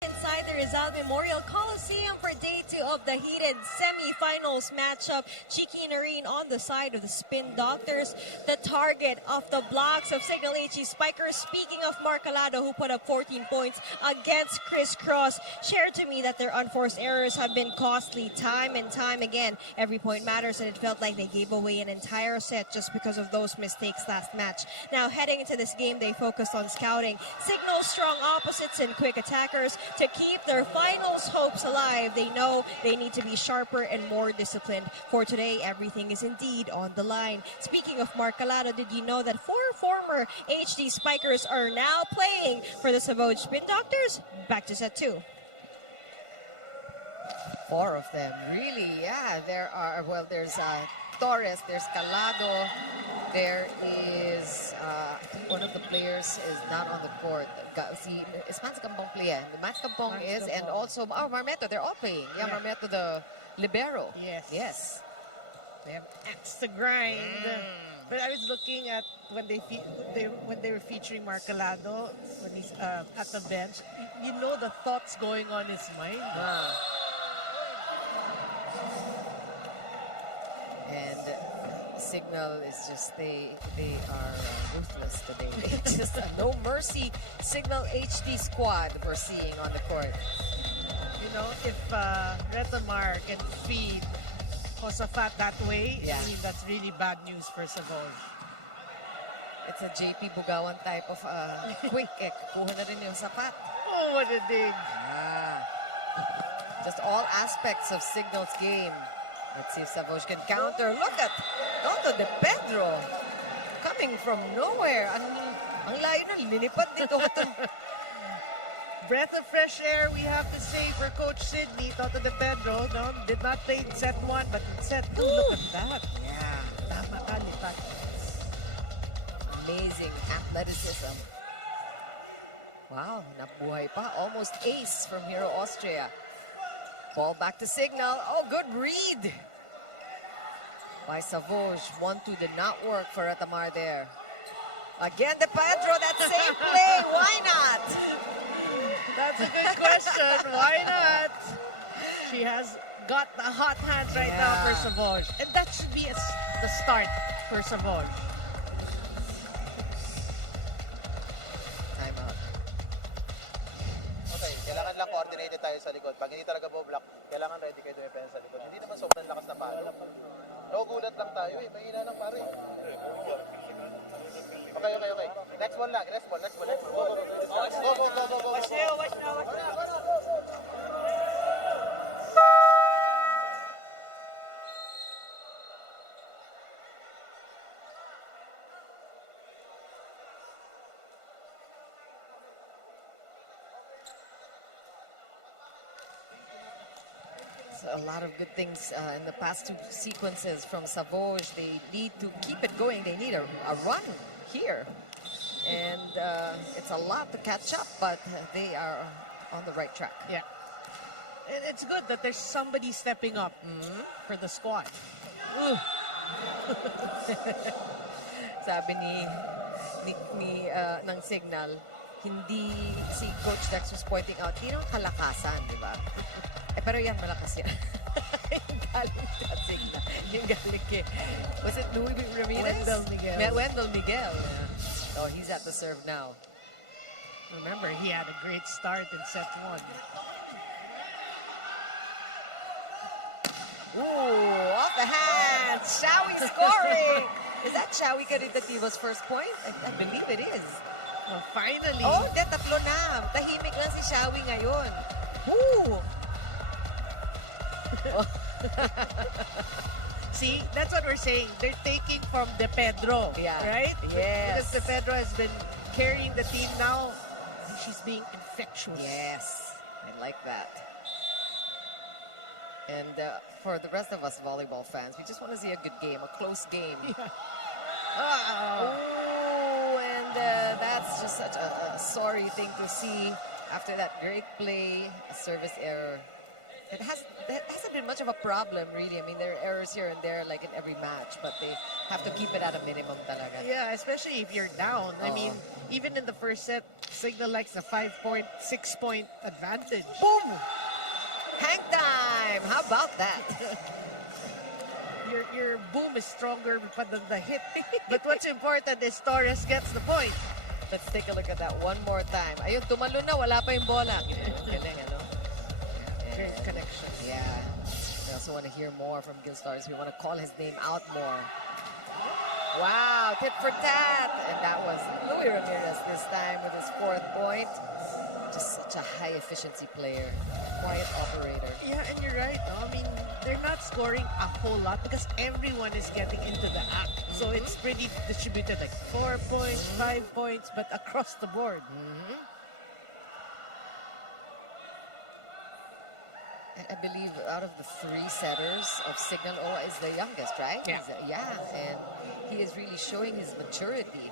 Inside the Rizal Memorial Coliseum for day 2 of the heated semifinals matchup. Chiki Nareen on the side of the Spin Doctors, the target of the blocks of Cignal HD Spikers. Speaking of Marcalado, who put up 14 points against Crisscross, shared to me that their unforced errors have been costly time and time again. Every point matters, and it felt like they gave away an entire set just because of those mistakes last match. Now, heading into this game, they focused on scouting Cignal's strong opposites and quick attackers to keep their finals hopes alive. They know they need to be sharper and more disciplined. For today, everything is indeed on the line. Speaking of Marcalado, did you know that 4 former HD Spikers are now playing for the Savouge Spin Doctors? Back to set 2. 4 of them, really? Yeah, there are. Well, there's Torres, there's Calado, there is I think one of the players is not on the court. Is Mans Campong playing? Mans Campong is, and also Marmeto. They're all playing. Yeah, Marmeto, the libero. Yes. They have axe to grind. But I was looking at when they were featuring Marcalado when he's at the bench. You know the thoughts going on his mind. And Cignal is just, they are ruthless today. They just no mercy. Cignal HD squad we're seeing on the court. You know, if Retamar can feed Josafat that way, I mean, that's really bad news for Savouge. It's a JP Bugawan type of quick. Kuha na rin yung sapat. Oh, what a dig. Just all aspects of Cignal's game. Let's see if Savouge can counter. Look at Toto De Pedro coming from nowhere. Ang layo na linipad dito. Breath of fresh air, we have to say, for Coach Sydney. Toto De Pedro did not play in set 1, but in set 2, look at that. Yeah. Tama ka, lipat. Amazing athleticism. Wow, nabuhay pa. Almost ace from Hero Austria. Ball back to Cignal. Oh, good read by Savouge. 1-2 did not work for Retamar there. Again, De Pedro, that same play. Why not? That's a good question. Why not? She has got the hot hands right now for Savouge. And that should be the start for Savouge. Timeout. Okay, kailangan lang coordinated tayo sa likod. Pag hindi talaga block, kailangan ready kayo dumepensa sa likod. Hindi naman sobrang lakas na palo. Nagugulat lang tayo eh. Mahina lang pare. Okay. Next one lang. Next one. Go. Watch now. A lot of good things in the past two sequences from Savouge. They need to keep it going. They need a run here. And it's a lot to catch up, but they are on the right track. Yeah. And it's good that there's somebody stepping up for the squad. Sabi ng Cignal, hindi si Coach Dex was pointing out, hindi naman kalakasan, di ba? Pero yan, malakas yan. Yung galing sa Cignal. Yung galing kay, was it Louis Ramirez? Wendell Miguel. Yeah. Oh, he's at the serve now. Remember, he had a great start in set 1. Ooh, off the hands. Shawi scoring. Is that Shawi Caritativo's first point? I believe it is. Well, finally. Oh, tatlo na. Tahimik lang si Shawi ngayon. Woo! See, that's what we're saying. They're taking from De Pedro, right? Yes. Because De Pedro has been carrying the team now. She's being infectious. Yes, I like that. And for the rest of us volleyball fans, we just want to see a good game, a close game. Yeah. Oh, and that's just such a sorry thing to see after that great play, a service error. It hasn't been much of a problem, really. I mean, there are errors here and there, like in every match, but they have to keep it at a minimum talaga. Yeah, especially if you're down. I mean, even in the first set, Cignal likes a 5-point, 6-point advantage. Boom! Hang time! How about that? Your boom is stronger than the hit. But what's important is Torres gets the point. Let's take a look at that one more time. Ayun, tumalo na, wala pa yung bola. Galing, ano? Great connection. Yeah. We also want to hear more from Gilstars. We want to call his name out more. Wow, tit for tat. And that was Louis Ramirez this time with his 4th point. Just such a high efficiency player. Quiet operator. Yeah, and you're right. No? I mean, they're not scoring a whole lot because everyone is getting into the act. So it's pretty distributed, like 4 points, 5 points, but across the board. I believe out of the 3 setters of Cignal, Owa is the youngest, right? Yeah. And he is really showing his maturity.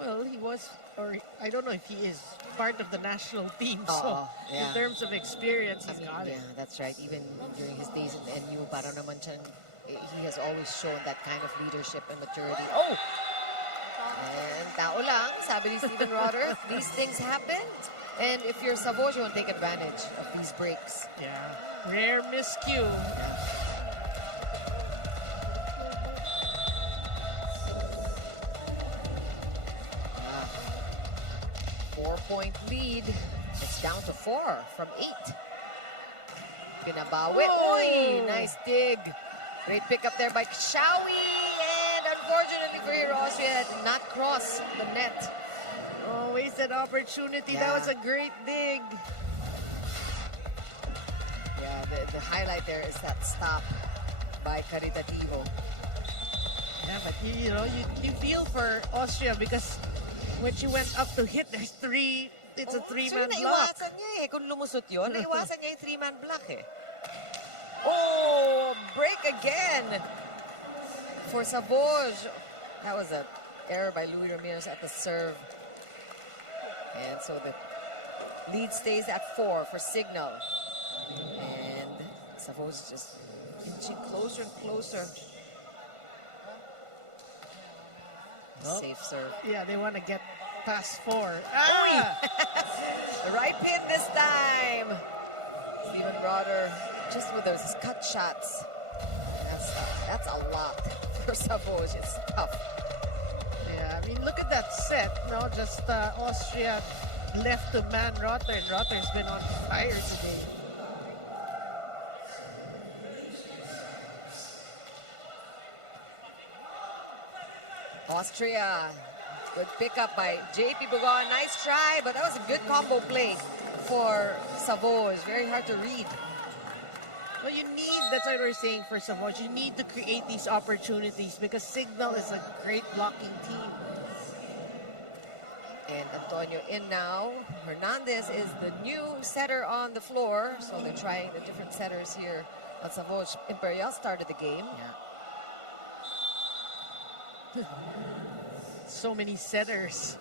Well, he was, or I don't know if he is part of the national team. So in terms of experience, he's got it. Yeah, that's right. Even during his days in NU, parang naman siya, he has always shown that kind of leadership and maturity. Oh! And tao lang, sabi ni Stephen Rodder, these things happen. And if you're Savouge, you want to take advantage of these breaks. Yeah. Rare miscue. 4-point lead. It's down to 4 from 8. Pinabawi. Oy, nice dig. Great pickup there by Shawi. And unfortunately for here, Austria did not cross the net. Oh, wasted opportunity. That was a great dig. Yeah, the highlight there is that stop by Caritativo. Yeah, but you know, you feel for Austria because when she went up to hit, there's 3. It's a 3-man block. Naiwasan niya eh. Kung lumusot yun, naiwasan niya yung 3-man block eh. Oh, break again for Savouge. That was an error by Louis Ramirez at the serve. And so the lead stays at 4 for Cignal. And Savouge just inching closer and closer. Safe serve. Yeah, they want to get past 4. The right pin this time. Stephen Roder, just with those cut shots, that's a lot for Savouge. It's tough. Yeah, I mean, look at that set. No, just Austria left to man Rotter, and Rotter's been on fire today. Austria, good pickup by JP Bugon. Nice try, but that was a good combo play for Savouge. Very hard to read. Well, you need, that's what we're saying for Savouge, you need to create these opportunities because Cignal is a great blocking team. And Antonio in now. Hernandez is the new setter on the floor. So they're trying the different setters here on Savouge. Imperial started the game. So many setters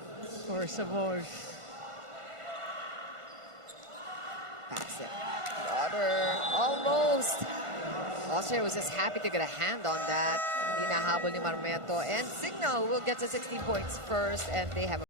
for Savouge. Pass it. Roder, almost. Austria was just happy to get a hand on that. Hinahabol ni Marmeto. And Cignal will get to 16 points first. And they have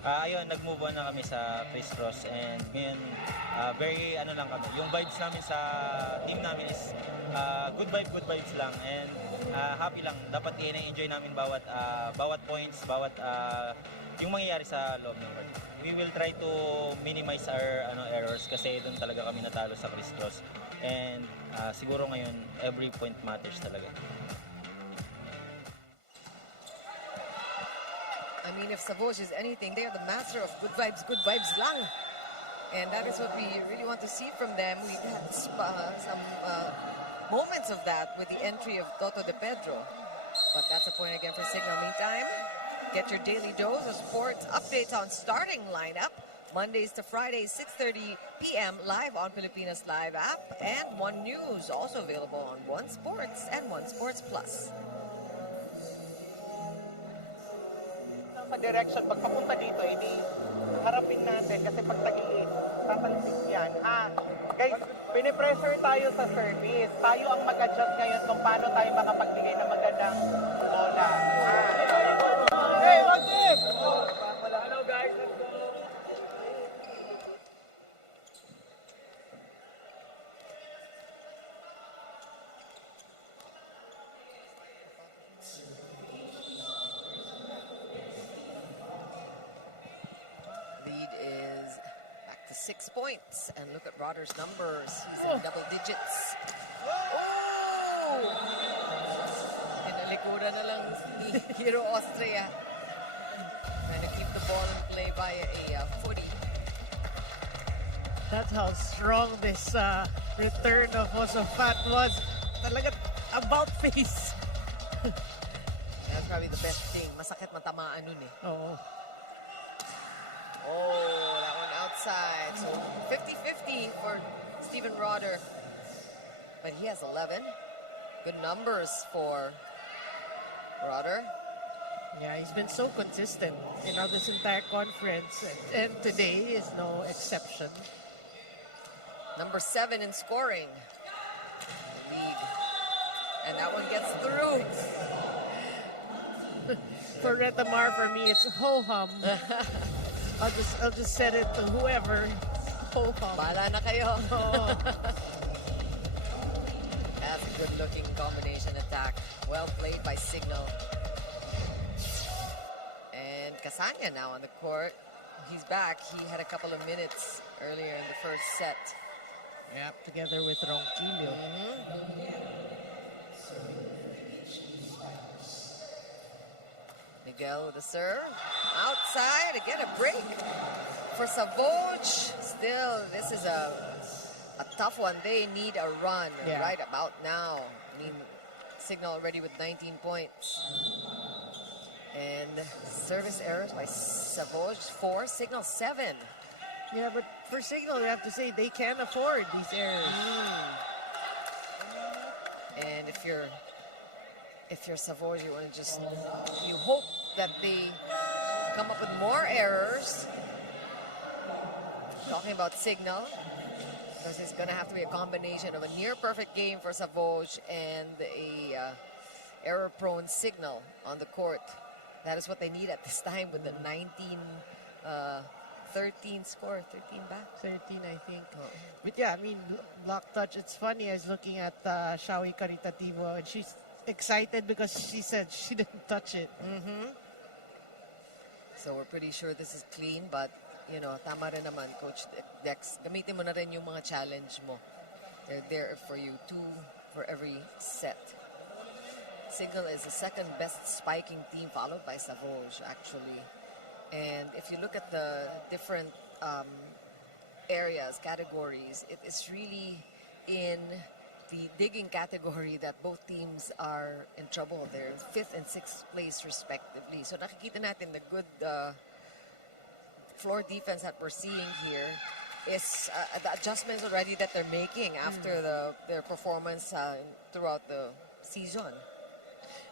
Ayun, nag-move on na kami sa crisscross and ngayon very ano lang kami. Yung vibes namin sa team namin is good vibes lang and happy lang. Dapat i-enjoy namin bawat points, bawat yung mangyayari sa loob ng court. We will try to minimize our errors kasi doon talaga kami natalo sa crisscross. And siguro ngayon every point matters talaga. I mean, if Savouge is anything, they are the master of good vibes lang. And that is what we really want to see from them. We had some moments of that with the entry of Toto de Pedro. But that's a point again for Cignal. Meantime, get your daily dose of sports updates on starting lineup. Mondays to Fridays, 6:30 p.m. live on Pilipinas Live app. And One News, also available on One Sports and One Sports Plus. Sa direction, pag papunta dito, edi harapin natin kasi pag tagilid, tatalsik yan. Guys, pinipressure tayo sa service. Tayo ang mag-adjust ngayon kung paano tayo makapagbigay ng magandang bola. Hey, what's this? Hello guys, let's go. Lead is back to 6 points. And look at Roder's numbers. He's in double digits. Oh! Pinalikuran na lang ni Hero Austria. Trying to keep the ball in play via a footy. That's how strong this return of Josafat was. Talaga about face. That's probably the best thing. Masakit matamaan nun eh. Oh. Oh, that one outside. So 50-50 for Steven Roder. But he has 11. Good numbers for Roder. Yeah, he's been so consistent, this entire conference. And today is no exception. Number 7 in scoring. The league. And that one gets through. For Retamar, for me, it's ho-hum. I'll just set it to whoever. Ho-hum. Bahala na kayo. Oh. That's a good-looking combination attack. Well played by Cignal. And Casanya now on the court. He's back. He had a couple of minutes earlier in the first set. Yeah, together with Ronquillo. Miguel with the serve. Outside, again, a break for Savouge. Still, this is a tough one. They need a run right about now. I mean, Cignal already with 19 points. And service errors by Savouge, 4, Cignal 7. Yeah, but for Cignal, you have to say they can afford these errors. And if you're Savouge, you want to just, you hope that they come up with more errors. Talking about Cignal, because it's going to have to be a combination of a near-perfect game for Savouge and a error-prone Cignal on the court. That is what they need at this time with the 13 score, 13 back. 13, I think. But yeah, I mean, block touch. It's funny. I was looking at Shawi Caritativo, and she's excited because she said she didn't touch it. So we're pretty sure this is clean, but you know, tama rin naman, Coach Dex. Gamitin mo na rin yung mga challenge mo. They're there for you, 2 for every set. Cignal is the second best spiking team, followed by Savouge, actually. And if you look at the different areas, categories, it is really in the digging category that both teams are in trouble. They're 5th and 6th place respectively. So nakikita natin the good floor defense that we're seeing here is the adjustments already that they're making after their performance throughout the season.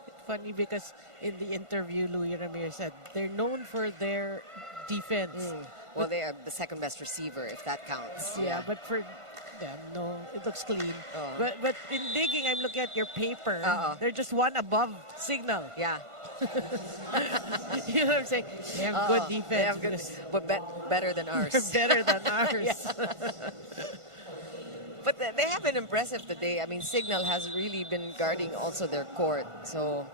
It's funny because in the interview, Louis Ramirez said they're known for their defense. Well, they are the second best receiver, if that counts. Yeah, but for no, it looks clean. But in digging, I'm looking at your paper. They're just one above Cignal. Yeah. You know what I'm saying? They have good defense. They have good, but better than ours. Better than ours. But they have been impressive today. I mean, Cignal has really been guarding also their court. So,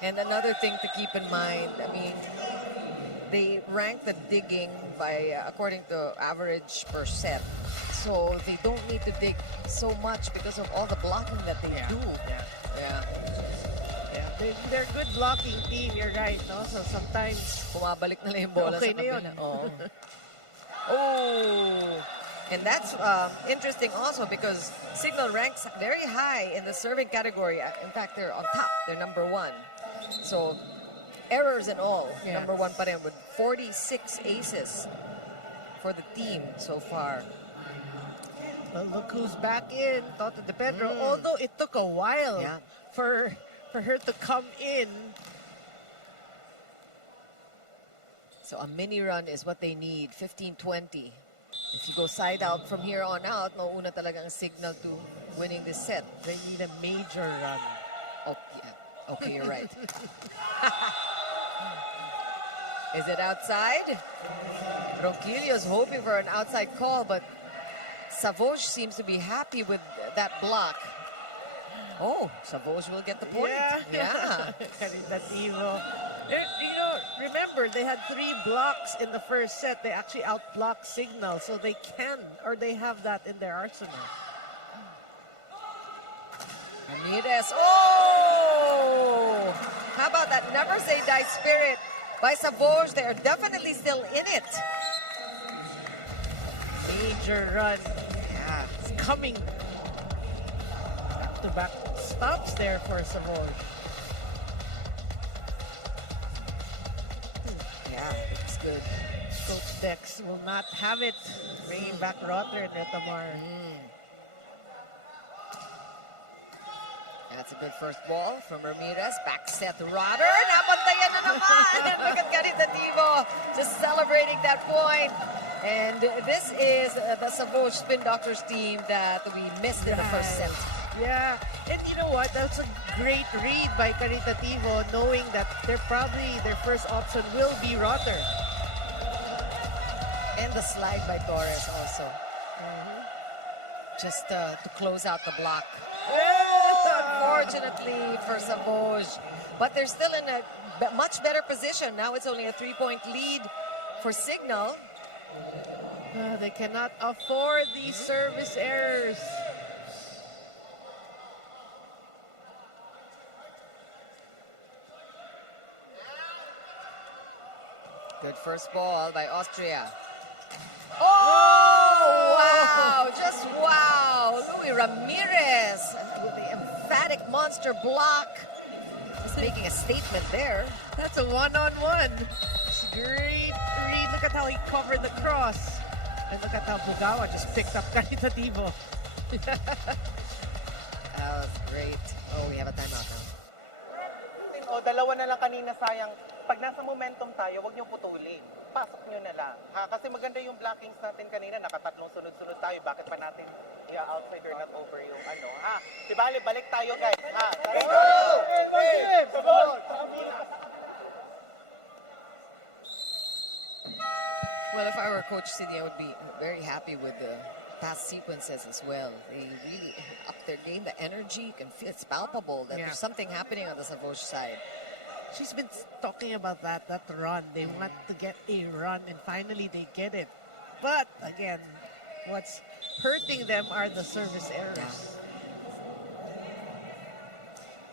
and another thing to keep in mind, I mean, they rank the digging by according to average per set. So they don't need to dig so much because of all the blocking that they do. Yeah. They're a good blocking team, you're right. No? So sometimes, Bumabalik na lang yung bola okay sa na yun. kabila. And that's interesting also because Cignal ranks very high in the serving category. In fact, they're on top. They're number 1. So errors and all, number 1 pa rin with 46 aces for the team so far. Well, look who's back in, Toto De Pedro. Although it took a while for her to come in. So a mini run is what they need, 15-20. If you go side out from here on out, mauuna talaga ang Cignal to winning this set. They need a major run. Okay, you're right. Is it outside? Ronquillo's hoping for an outside call, but Savouge seems to be happy with that block. Oh, Savouge will get the point. Yeah. Caritativo. You know, remember, they had 3 blocks in the first set. They actually outblocked Cignal, so they can, or they have that in their arsenal. Ramirez. Oh! How about that never say die spirit by Savouge? They are definitely still in it. Major run. Yeah. It's coming. Back-to-back stops there for Savouge. Yeah, it's good. Coach Dex will not have it. Bringing back Rotter and Retamar. That's a good first ball from Ramirez. Back set Rotter. Napantayan na naman. And look at Caritativo just celebrating that point. And this is the Savouge Spin Doctors team that we missed in the first set. Yeah, and you know what? That's a great read by Caritativo, knowing that they're probably their first option will be Rotter. And the slide by Torres also. Just to close out the block. Unfortunately for Savouge. But they're still in a much better position. Now it's only a 3-point lead for Cignal. They cannot afford these service errors. Good first ball by Austria. Oh, wow. Just wow. Louis Ramirez with the emphatic monster block. Just making a statement there. That's a one-on-one. Great read. Look at how he covered the cross. And look at how Bugawa just picked up Caritativo. That was great. Oh, we have a timeout now. O, dalawa na lang kanina, sayang. Pag nasa momentum tayo, huwag niyo putulin. Pasok niyo na lang. Ha? Kasi maganda yung blockings natin kanina. Nakatatlong sunod-sunod tayo. Bakit pa natin outside or not over yung ano? Ha? Di bali, balik tayo, guys. Ha? Well, if I were Coach Sidney, I would be very happy with the past sequences as well. They really up their game, the energy, you can feel it's palpable that there's something happening on the Savouge side. She's been talking about that run. They want to get a run, and finally they get it. But again, what's hurting them are the service errors.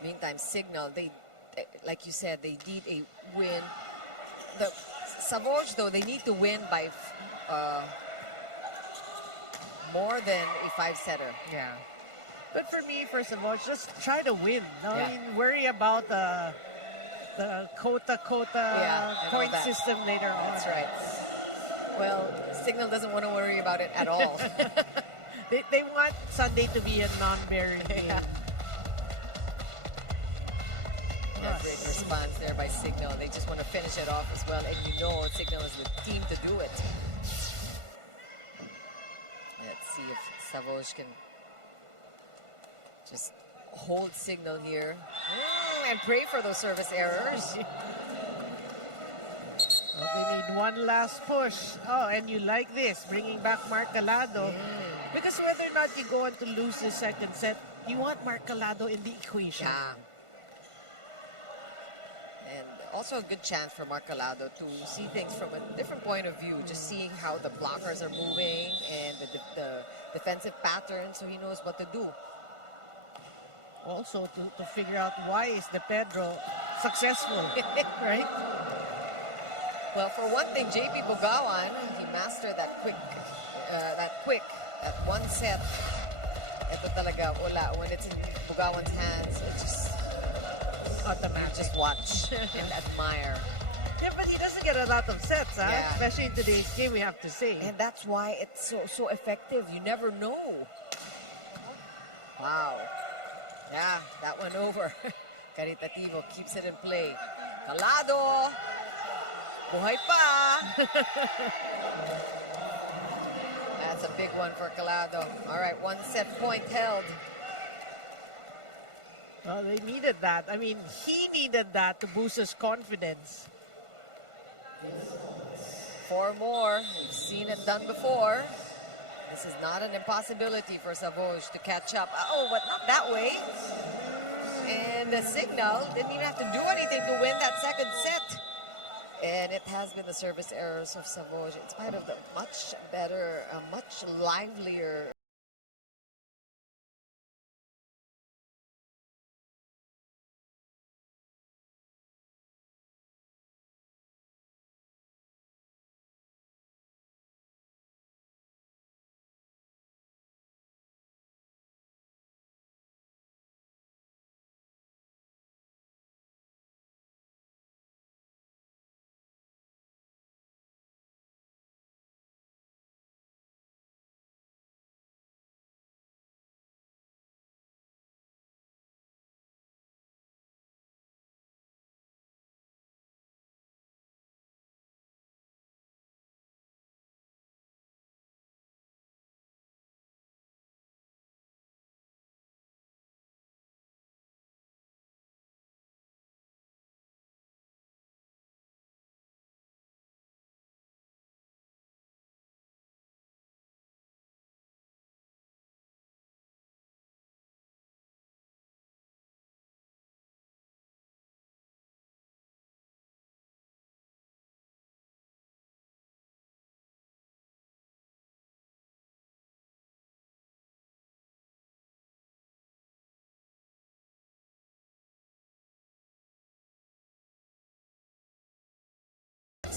Meantime, Cignal, they like you said, they need a win. The Savouge, though, they need to win by more than a 5-setter. Yeah. But for me, for Savouge, just try to win. No, Yeah. I mean, worry about the quota point that. system later on. That's right. Well, Cignal doesn't want to worry about it at all. They want Sunday to be a non-bearing game. Yeah, great response there by Cignal. They just want to finish it off as well. And you know Cignal is the team to do it. Let's see if Savouge can just hold Cignal here. And pray for those service errors. Well, they need one last push. Oh, and you like this, bringing back Mark Calado. Because whether or not you go on to lose the second set, you want Mark Calado in the equation. Yeah. And also a good chance for Mark Calado to see things from a different point of view, just seeing how the blockers are moving and the defensive pattern, so he knows what to do. Also, to figure out why is the Pedro successful, right? Well, for one thing, JP Bugawan, he mastered that one set. Ito talaga, wala. When it's in Bugawan's hands, it's just Automatic. just watch and admire. Yeah, but he doesn't get a lot of sets, huh? Yeah. Especially in today's game, we have to say. And that's why it's so effective. You never know. Wow. Yeah, that one over. Caritativo keeps it in play. Calado. Buhay pa. That's a big one for Calado. All right, 1 set point held. Well, they needed that. I mean, he needed that to boost his confidence. 4 more. We've seen it done before. This is not an impossibility for Savouge to catch up. Oh, but not that way. And the Cignal didn't even have to do anything to win that second set. And it has been the service errors of Savouge in spite of the much better, much livelier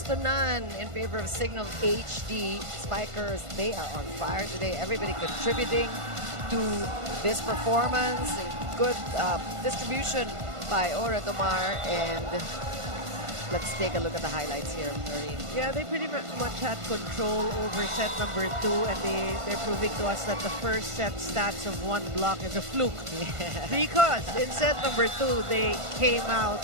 to none in favor of Cignal HD Spikers. They are on fire today. Everybody contributing to this performance. Good distribution by Ora Tomar. And let's take a look at the highlights here, Noreen. Yeah, they pretty much had control over set number 2, and they're proving to us that the first set stats of 1 block is a fluke. Because in set number 2, they came out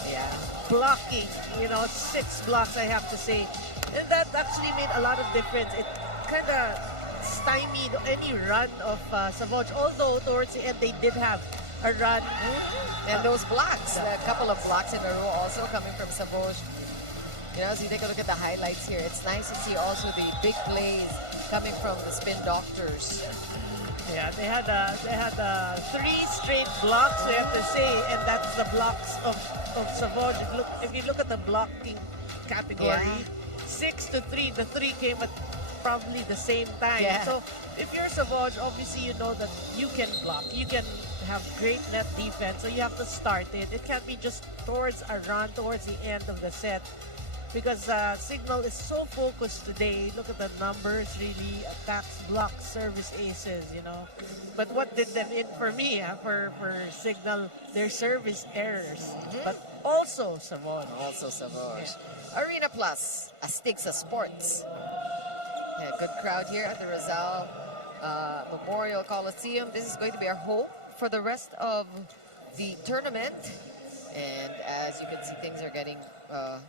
blocking, 6 blocks, I have to say. And that actually made a lot of difference. It kind of stymied any run of Savouge, although towards the end they did have a run. And those blocks, a couple of blocks in a row also coming from Savouge. As you take a look at the highlights here, it's nice to see also the big plays coming from the Spin Doctors. Yeah, they had 3 straight blocks, we have to say, and that's the blocks of Savouge. If you look at the blocking category, 6 to 3, the 3 came at probably the same time. Yeah. So if you're Savouge, obviously you know that you can block, you can have great net defense, so you have to start it. It can't be just towards a run, towards the end of the set. Because Cignal is so focused today. Look at the numbers, really. Attacks, blocks, service aces, But what did them in for me, for Cignal, their service errors. But also Savouge. Arena Plus, Astigsa Sports. Yeah, good crowd here at the Rizal Memorial Coliseum. This is going to be our hope for the rest of the tournament. And as you can see, things are getting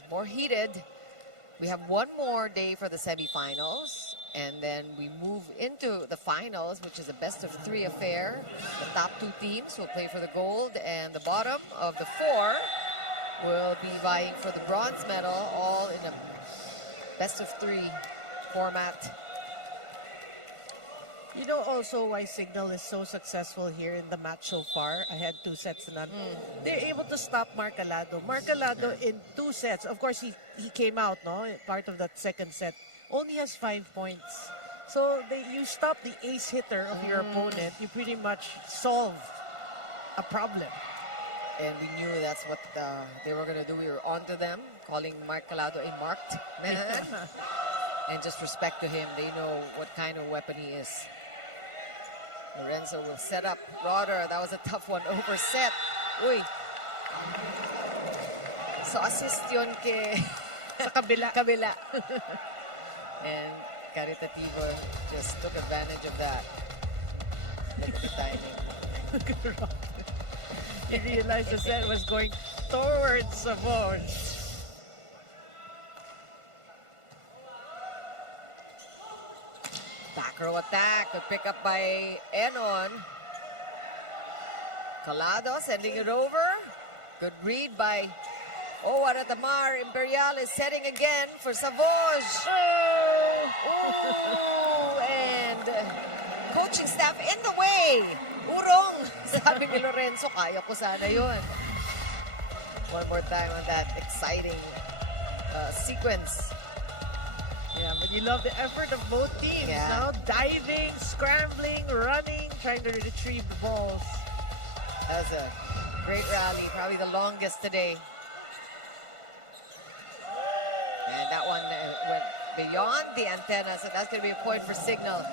more heated. We have one more day for the semifinals, and then we move into the finals, which is a best-of-3 affair. The top 2 teams will play for the gold, and the bottom of the 4 will be vying for the bronze medal, all in a best-of-3 format. You know also why Cignal is so successful here in the match so far. I had 2 sets to none. They're able to stop Marcalado. Marcalado in 2 sets, of course he came out, part of that second set, only has 5 points. So you stop the ace hitter of your opponent, you pretty much solve a problem. And we knew that's what they were going to do. We were on to them, calling Marcalado a marked man. And just respect to him. They know what kind of weapon he is. Lorenzo will set up Roder. That was a tough one. Overset. Uy. So assist yun sa kabila. And Caritativo just took advantage of that. Look at the timing. He realized the set was going towards Savouge. Back row attack. Good pick up by Enon. Colado sending it over. Good read by Aratamar. Imperial is setting again for Savouge. Oh! And coaching staff in the way. Urong. Sabi ni Lorenzo, kaya ko sana yun. One more time on that exciting sequence. Yeah, but you love the effort of both teams, diving, scrambling, running, trying to retrieve the balls. That was a great rally, probably the longest today. And that one went beyond the antenna, so that's going to be a point for Cignal.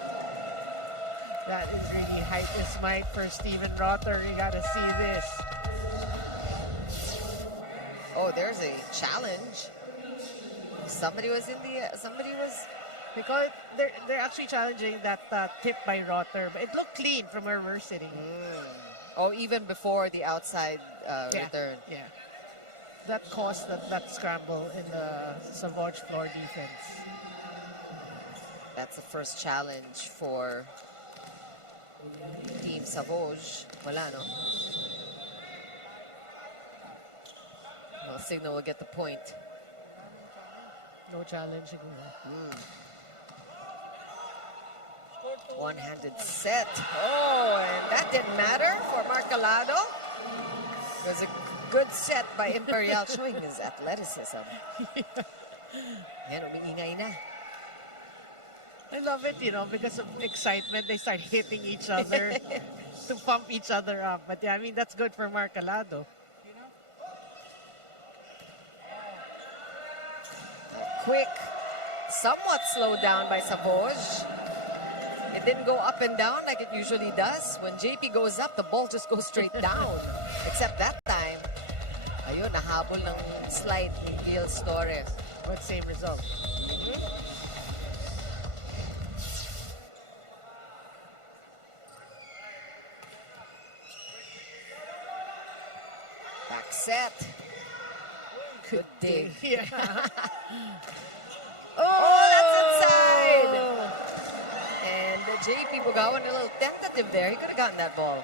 That is really height is might for Steven Rotter. You got to see this. Oh, there's a challenge. Somebody was. They call it. They're actually challenging that tip by Rotter, but it looked clean from where we're sitting. Oh, even before the outside return. Yeah. That caused that scramble in the Savouge floor defense. That's the first challenge for Team Savouge. Wala, no? Well, Cignal will get the point. No challenge. One-handed set. Oh, and that didn't matter for Marcalado. It was a good set by Imperial, showing his athleticism. Yan, umiingay na. I love it, because of excitement, they start hitting each other to pump each other up. But yeah, I mean, that's good for Marcalado. quick, somewhat slowed down by Savouge. It didn't go up and down like it usually does. When JP goes up, the ball just goes straight down. Except that time, ayun, nahabol ng slide ni Gils Torres. But same result. Back set. Good dig. Yeah. Oh, that's inside! And JP Bugawan a little tentative there. He could have gotten that ball.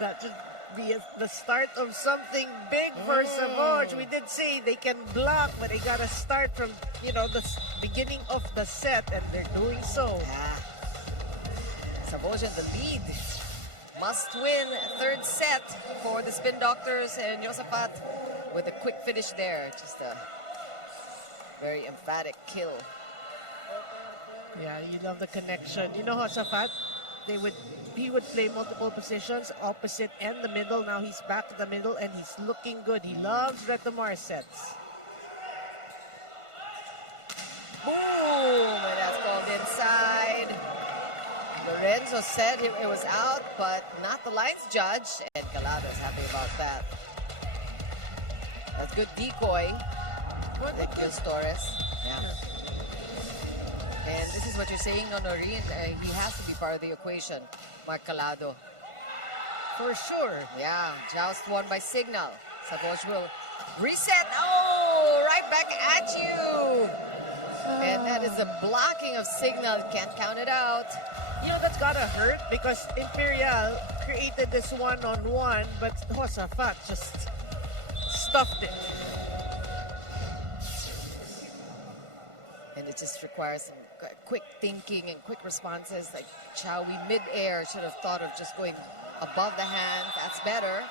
That should be the start of something big for Savouge. We did say they can block, but they gotta start from, you know, the beginning of the set, and they're doing so. Yeah. Savouge in the lead. Must win third set for the Spin Doctors, and Josaphat with a quick finish there. Just a very emphatic kill. Yeah, you love the connection. You know, Josaphat, he would play multiple positions, opposite and the middle. Now he's back to the middle and he's looking good. He loves Retomar sets. Boom! And that's called inside. Lorenzo said it was out, but not the lines judge. And Calada's happy about that. That's good decoy. Like Gils Torres. Yeah. And this is what you're saying, Honorine. He has to be part of the equation, Mark Calado. For sure. Yeah, joust won by Cignal. Savouge will reset. Oh, right back at you. And that is the blocking of Cignal. Can't count it out. You know, that's gotta hurt because Imperial created this one-on-one, but Josaphat just stuffed it. And it just requires some quick thinking and quick responses. Like Chowie mid-air should have thought of just going above the hands. That's better.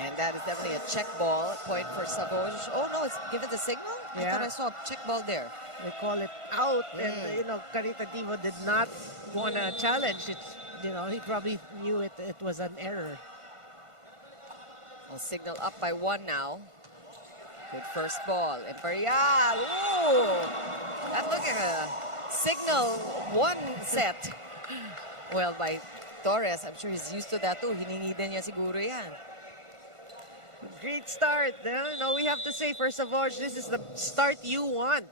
And that is definitely a check ball. Point for Savouge. Oh no, it's give it a signal? I Yeah. thought I saw a check ball there. They call it out, and you know, Caritativo did not want to challenge it. You know, he probably knew it was an error. Well, Cignal up by one now. Good first ball. Imperial. Ooh! That look at a Cignal one set. Well, by Torres, I'm sure he's used to that too. Hiningidan niya siguro yan. Great start. No, we have to say for Savouge, this is the start you want.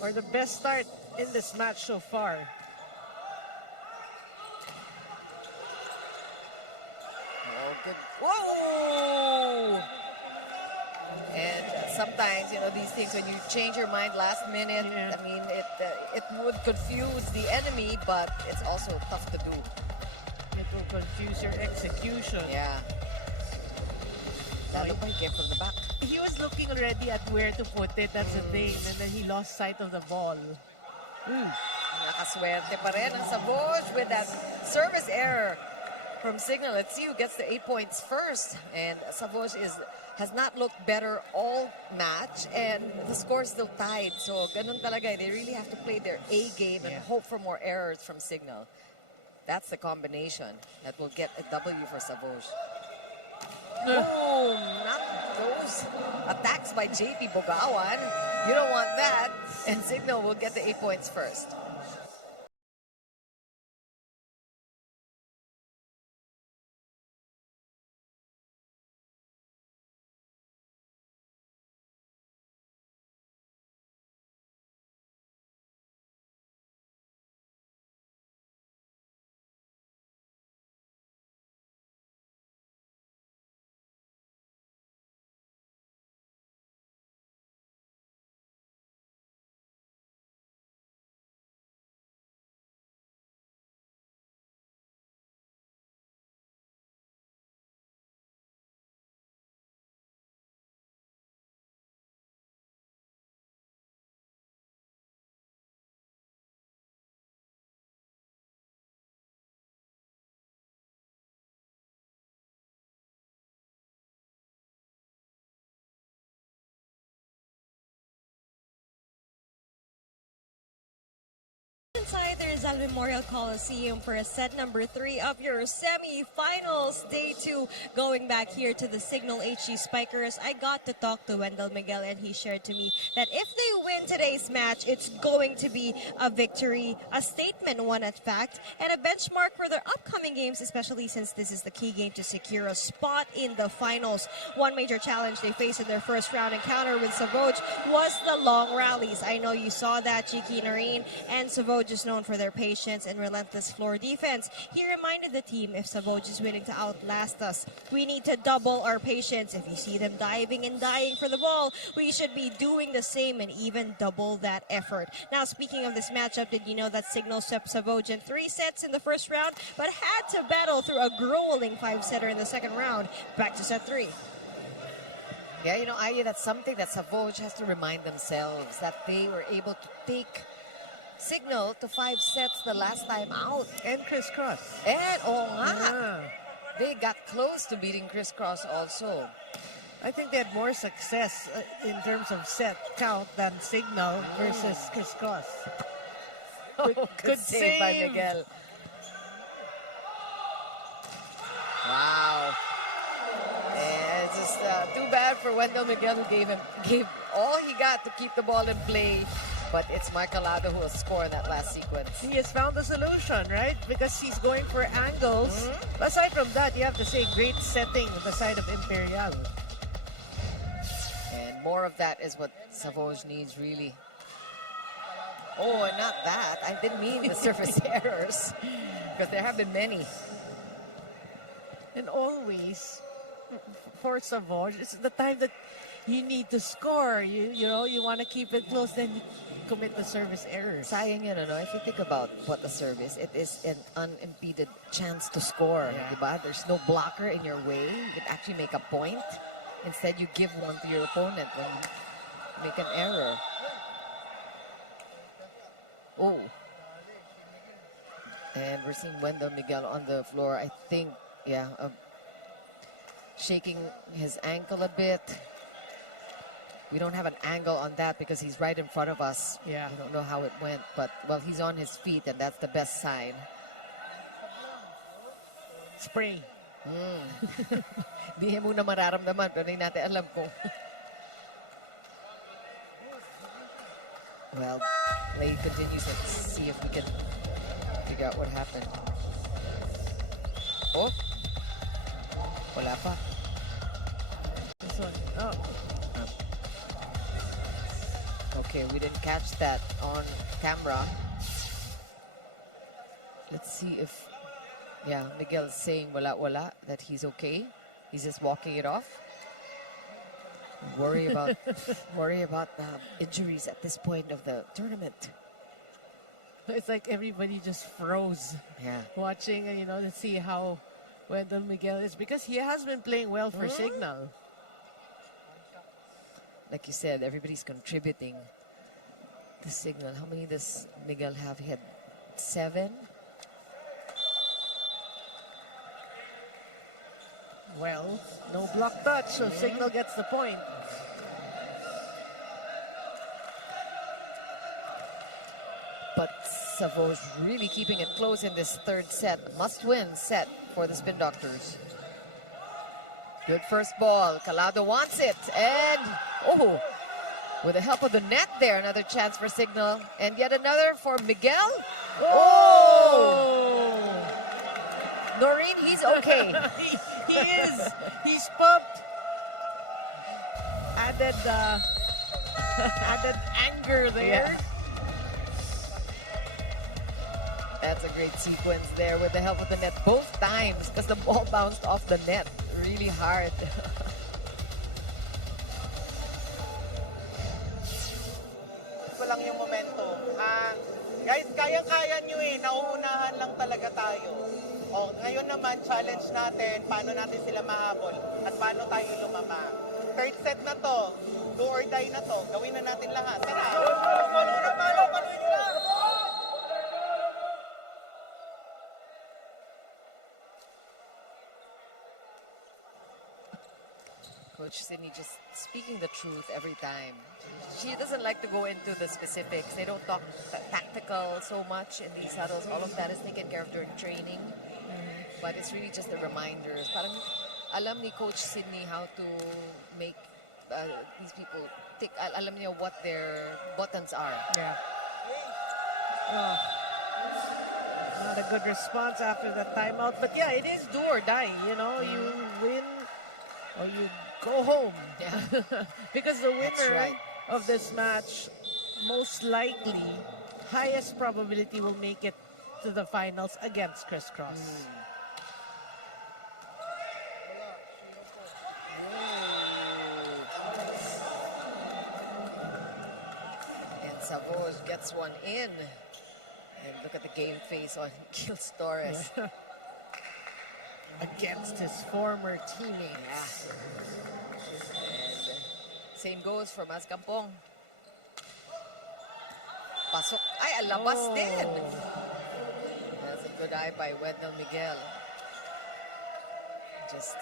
Or the best start in this match so far. Oh, good. Whoa! And sometimes, you know, these things, when you change your mind last minute, I mean, it would confuse the enemy, but it's also tough to do. It will confuse your execution. Yeah. That looked like it from the back. He was looking already at where to put it. That's the thing. And then he lost sight of the ball. Nakaswerte pa rin ang Savouge with that service error from Cignal. Let's see who gets the 8 points first. And Savouge has not looked better all match, and the score is still tied. So ganun talaga. They really have to play their A game and hope for more errors from Cignal. That's the combination that will get a W for Savouge. Boom! Not those attacks by JP Bugawan. You don't want that. And Cignal will get the 8 points first. Inside right there, Rizal Memorial Coliseum for a set number 3 of your semifinals, day 2. Going back here to the Cignal HD Spikers, I got to talk to Wendell Miguel, and he shared to me that if they win today's match, it's going to be a victory, a statement one at fact, and a benchmark for their upcoming games, especially since this is the key game to secure a spot in the finals. One major challenge they faced in their first round encounter with Savouge was the long rallies. I know you saw that, Chiki Noreen, and Savouge is known for their patience and relentless floor defense. He reminded the team, if Savouge is willing to outlast us, we need to double our patience. If you see them diving and dying for the ball, we should be doing the same and even double that effort. Now, speaking of this matchup, did you know that Cignal swept Savouge in 3 sets in the first round, but had to battle through a grueling 5-setter in the second round? Back to set 3. Yeah, you know, Aya, that's something that Savouge has to remind themselves, that they were able to take Cignal to 5 sets the last time out. And crisscross. And, Yeah. they got close to beating Crisscross also. I think they had more success in terms of set count than Cignal versus crisscross. Good save by Miguel. Wow. And it's just too bad for Wendell Miguel, who gave all he got to keep the ball in play. But it's Marcalado who will score in that last sequence. He has found a solution, right? Because he's going for angles. Aside from that, you have to say great setting on the side of Imperial. And more of that is what Savouge needs, really. Oh, and not that. I didn't mean the surface errors, because there have been many. And always, for Savouge, it's the time that you need to score. You know, you want to keep it close, then you commit the service errors. Sayang yun, ano? If you think about what the service, it is an unimpeded chance to score. Yeah. Diba? There's no blocker in your way. You can actually make a point. Instead, you give one to your opponent when you make an error. Oh. And we're seeing Wendell Miguel on the floor. I think, yeah, shaking his ankle a bit. We don't have an angle on that because he's right in front of us. Yeah. We don't know how it went, but, well, he's on his feet, and that's the best sign. Spray. Di mo na mararamdaman, pero hindi natin alam kung... Well, play continues. Let's see if we can figure out what happened. Oh! Wala pa. This one. Oh. Okay, we didn't catch that on camera. Let's see if... Yeah, Miguel's saying wala, that he's okay. He's just walking it off. Worry about injuries at this point of the tournament. It's like everybody just froze Yeah. watching, you know, to see how Wendell Miguel is, because he has been playing well for Cignal. Like you said, everybody's contributing to Cignal. How many does Miguel have? He had 7. Well, no block touch, so Cignal gets the point. But Savouge really keeping it close in this third set. Must-win set for the Spin Doctors. Good first ball. Calado wants it. And, oh, with the help of the net there, another chance for Cignal. And yet another for Miguel. Oh! Noreen, he's okay. He is. He's pumped. Added anger there. Yeah. That's a great sequence there with the help of the net both times, because the ball bounced off the net really hard. Ito lang yung momentum. Guys, kayang-kaya nyo eh. Nauunahan lang talaga tayo. O, ngayon naman, challenge natin paano natin sila mahabol at paano tayo lumama. Third set na to. Do or die na to. Gawin na natin lahat. Tara! Coach Sydney just speaking the truth every time. She doesn't like to go into the specifics. They don't talk tactical so much in these huddles. All of that is taken care of during training. But it's really just the reminders. Parang alam ni Coach Sydney how to make these people tick. Alam niya what their buttons are. Yeah. Oh, not a good response after the timeout. But yeah, it is do or die. You know, you win or you go home. Yeah. Because the That's winner right. of this match, most likely, highest probability will make it to the finals against Crisscross. And Savouge gets one in. And look at the game face on Gils Torres. Against his former teammate. Yeah. And same goes for Mas Campong. Pasok. Ay, alabas din. That's a good eye by Wendell Miguel. Just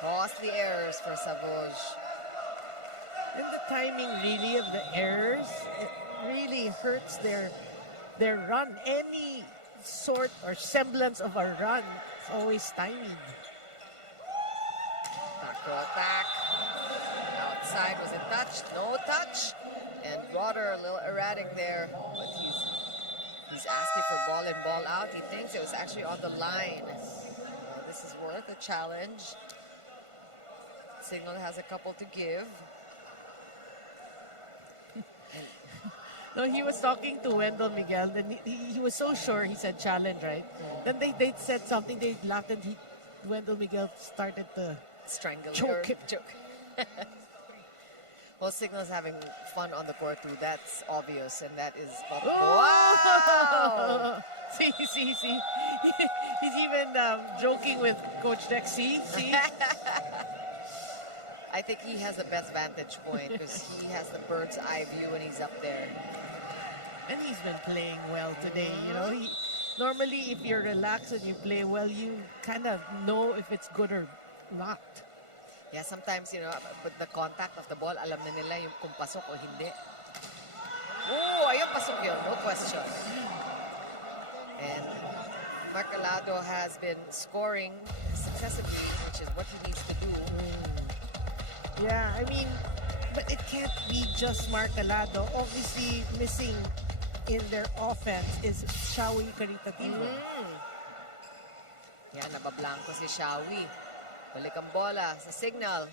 costly errors for Savouge. And the timing really of the errors, it really hurts their run. Any sort or semblance of a run is always stymied. Macro attack. Outside, was it touched? No touch. And Broder a little erratic there, but he's asking for ball in, ball out. He thinks it was actually on the line. Well, this is worth a challenge. Cignal has a couple to give. No, he was talking to Wendell Miguel, and he was so sure he said challenge, right? Then they said something, they laughed, and Wendell Miguel started to Strangle choke him. Joke. Well, Cignal's having fun on the court too. That's obvious, and that is. Wow! see. He's even joking with Coach Dex. See. I think he has the best vantage point because he has the bird's eye view when he's up there. And he's been playing well today. You know, normally if you're relaxed and you play well, you kind of know if it's good or not. Yeah, sometimes, you know, with the contact of the ball, alam na nila yung kung pasok o hindi. Oh, ayun, pasok yun. No question. And Marcalado has been scoring successively, which is what he needs to do. Yeah, I mean, but it can't be just Marcalado. Obviously, missing in their offense is Shawi Caritativo. Yan, nabablanko si Shawi. Balik ang bola sa Cignal.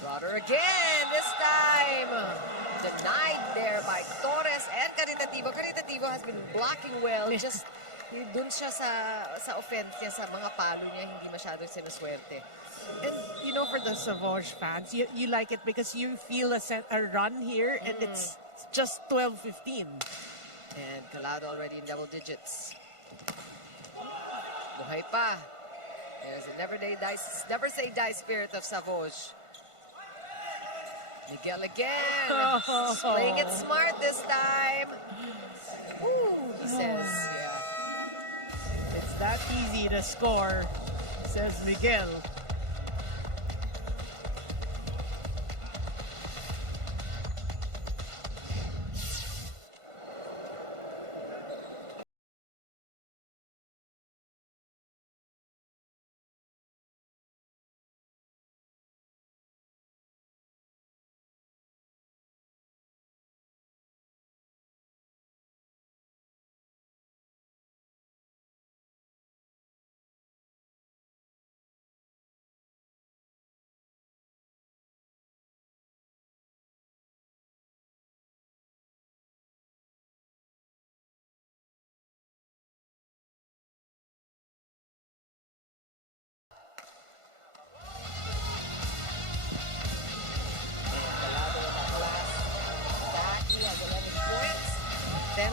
Broder again, this time. Denied there by Torres and Caritativo. Caritativo has been blocking well. Just dun siya sa offense niya, sa mga palo niya, hindi masyado sinaswerte. And, you know, for the Savouge fans, you like it because you feel a run here and it's just 12-15. And Calado already in double digits. Buhay pa. There's a never say die spirit of Savouge. Miguel again. He's playing it smart this time. Woo, he says. Yeah. It's that easy to score, says Miguel.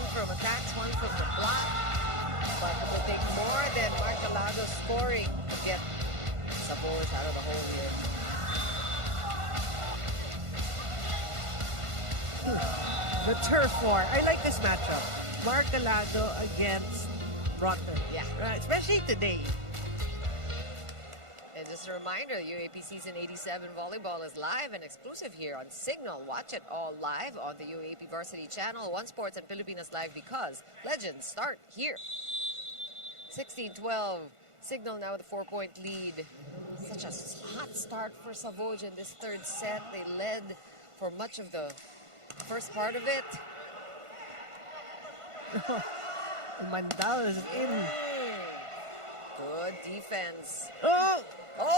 From attacks, one from the block. But it will take more than Marcalado scoring to get Savouge out of the hole here. The turf war. I like this matchup. Marcalado against Broder. Yeah. Right, especially today. And just a reminder, UAP Season 87 Volleyball is live and exclusive here on Cignal. Watch it all live on the UAP Varsity Channel, One Sports and Pilipinas Live, because legends start here. 16-12. Cignal now with a 4-point lead. Such a hot start for Savouge in this third set. They led for much of the first part of it. Mandal is in. Good defense. Oh!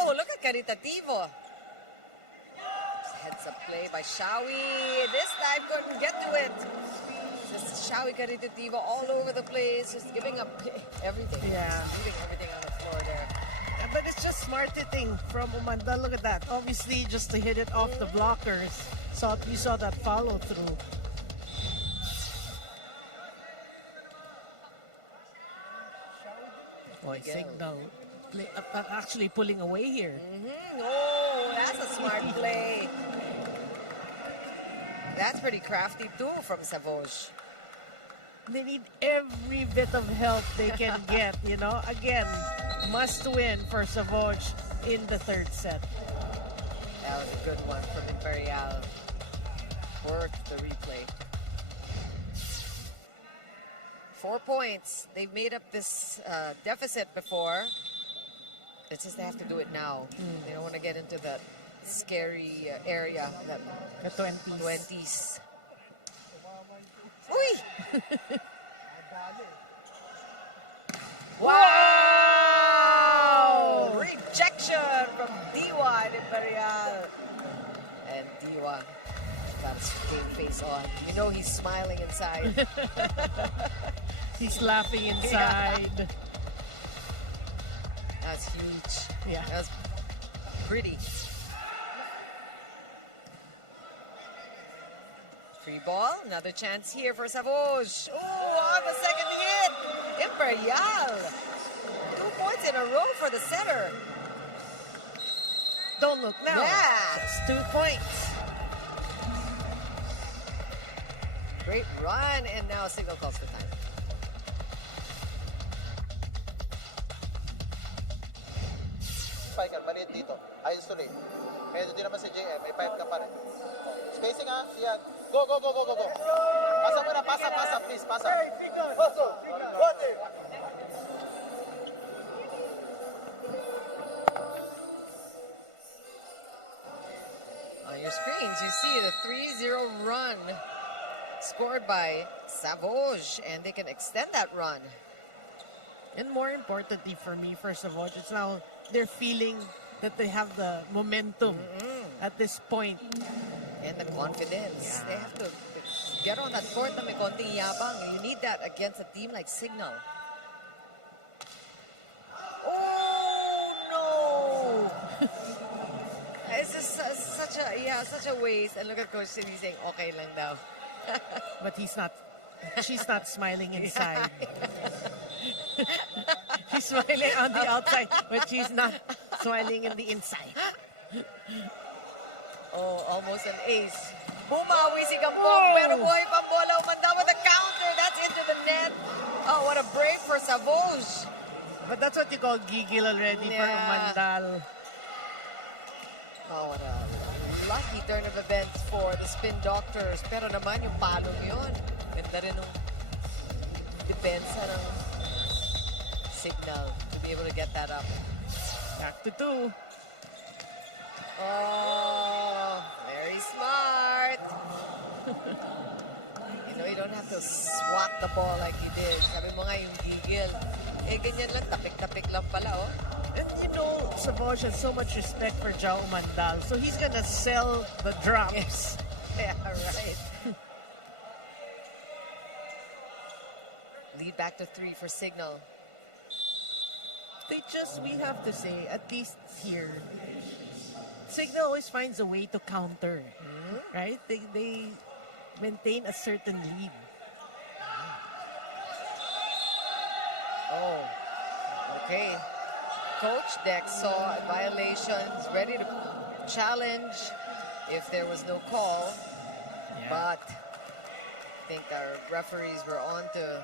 Look at Caritativo. Heads up play by Shawi. This time couldn't get to it. Just Shawi Caritativo all over the place, just giving up everything. Yeah. Just leaving everything on the floor there. But it's just smart hitting from Umandal. Look at that. Obviously, just to hit it off the blockers. So you saw that follow through. Cignal actually pulling away here. Oh, that's a smart play. That's pretty crafty too from Savouge. They need every bit of help they can get, you know. Again, must win for Savouge in the third set. That was a good one from Imperial. Worth the replay. 4 points. They've made up this deficit before. It's just they have to do it now. They don't want to get into that scary area, that The 20s. 20s. Uy! Wow! Rejection from Diwa and Imperial. And Diwa got his game face on. You know he's smiling inside. He's laughing inside. That's huge. Yeah. That was pretty. Free ball. Another chance here for Savouge. Oh, on the second hit. Imperial. 2 points in a row for the setter. Don't look now. Yeah. It's 2 points. Great run. And now Cignal calls for time. Spiker, maliit dito. Ayos tuloy. Kaya hindi naman si JM, may 5 ka pa rin. Spacing ha, yan. Go, go, go, go, go, go. Pasa mo na, pasa, please, pasa. Paso, water. On your screens, you see the 3-0 run scored by Savouge, and they can extend that run. And more importantly for me, first of all, it's now they're feeling that they have the momentum at this point. And the confidence. They have to get on that court na may konting yabang. You need that against a team like Cignal. Oh, no! It's just such a waste. And look at Coach Cindy saying, okay lang daw. But she's not smiling inside. She's smiling on the outside, but she's not smiling in the inside. Oh, almost an ace. Bumawi si Gambong, pero boy, pambola umanda with a counter. That's into the net. Oh, what a break for Savouge. But that's what you call giggle already for Yeah. Umandal. Oh, what a lucky turn of events for the Spin Doctors. Pero naman yung palong yun. Ganda rin ng depensa ng Cignal to be able to get that up. Back to 2. Oh, very smart. You know, you don't have to swat the ball like he did. Sabi mo nga yung giggle. Eh, ganyan lang, tapik-tapik lang pala, oh. And you know, Savouge has so much respect for Jao Umandal, so he's gonna sell the drops. Yeah, right. Lead back to 3 for Cignal. We have to say, at least here, Cignal always finds a way to counter, right? They maintain a certain lead. Oh, okay. Coach Dex saw violations, ready to challenge if there was no call. But I think our referees were on to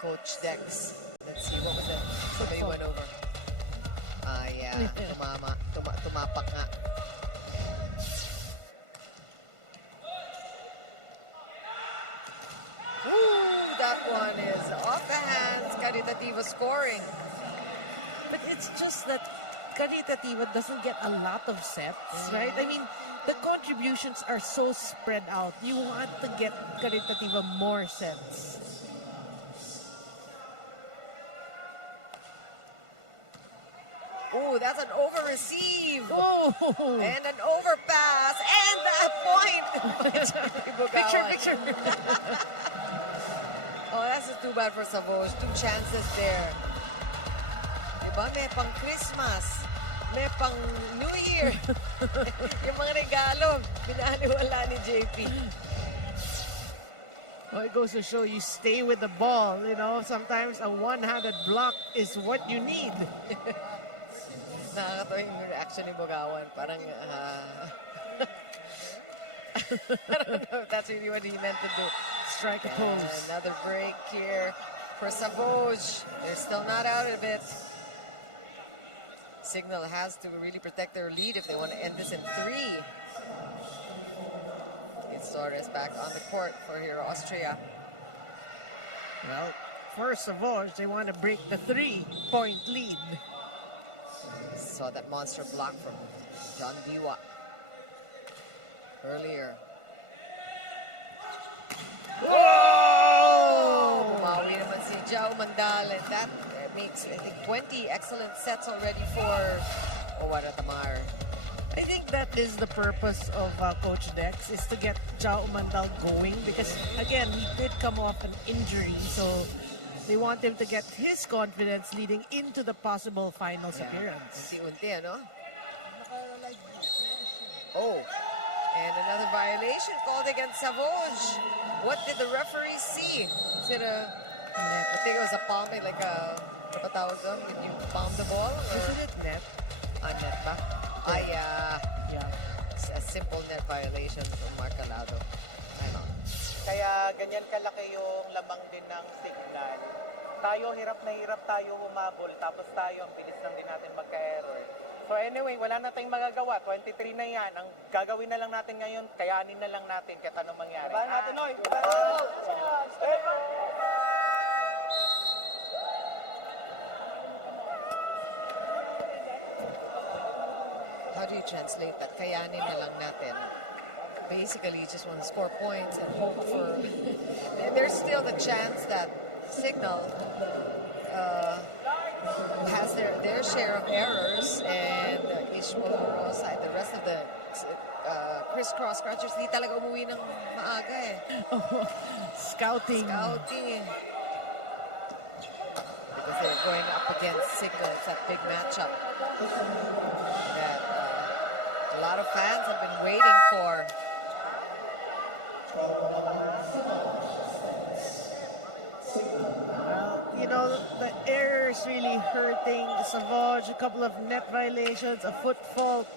Coach Dex. Let's see, what was that? Somebody went over. Tumapak nga. Ooh, that one is off the hands. Caritativa scoring. But it's just that Caritativa doesn't get a lot of sets, right? I mean, the contributions are so spread out. You want to get Caritativa more sets. Ooh, that's an over-receive. Oh! And an overpass. And that point. Picture. Oh, that's just too bad for Savouge. 2 chances there. Diba? May pang Christmas. May pang New Year. Yung mga regalo, binaliwala ni JP. Well, it goes to show you stay with the ball. You know, sometimes a one-handed block is what you need. Nakakatawa yung reaction ni Bugawan. Parang, I don't know if that's really what he meant to do. Strike a pose. Another break here for Savouge. They're still not out of it. Cignal has to really protect their lead if they want to end this in 3. It's Torres back on the court for Hero Austria. Well, for Savouge, they want to break the 3-point lead. Saw that monster block from John Diwa earlier. Whoa! Bumawi naman si Jao Mandal, and that makes, I think, 20 excellent sets already for Owara Tamar. I think that is the purpose of Coach Dex, is to get Jao Mandal going, because again, he did come off an injury, so they want him to get his confidence leading into the possible finals appearance. Unti-unti, ano? Oh, and another violation called against Savouge. What did the referee see? Is it a, I think it was a palm, like a, ano tawag doon, when you palm the ball? Isn't it net? Net ba? Yeah. A simple net violation from Mark Alado. Ano? Kaya ganyan kalaki yung lamang din ng Cignal. Tayo, hirap na hirap tayo humabol. Tapos tayo, ang bilis lang din natin magka-error. So anyway, wala na tayong magagawa. 23 na yan. Ang gagawin na lang natin ngayon, kayanin na lang natin kahit anong mangyari. Bahan natin, Noy! How do you translate that? Kayanin na lang natin. Basically, you just want to score points and hope for... There's still the chance that Cignal has their share of errors, and Ishmael Rosa and the rest of the crisscross scratchers, hindi talaga umuwi ng maaga eh. Scouting. Because they're going up against Cignal. It's that big matchup that a lot of fans have been waiting for. Well, you know, the error is really hurting Savouge. A couple of net violations, a foot fault,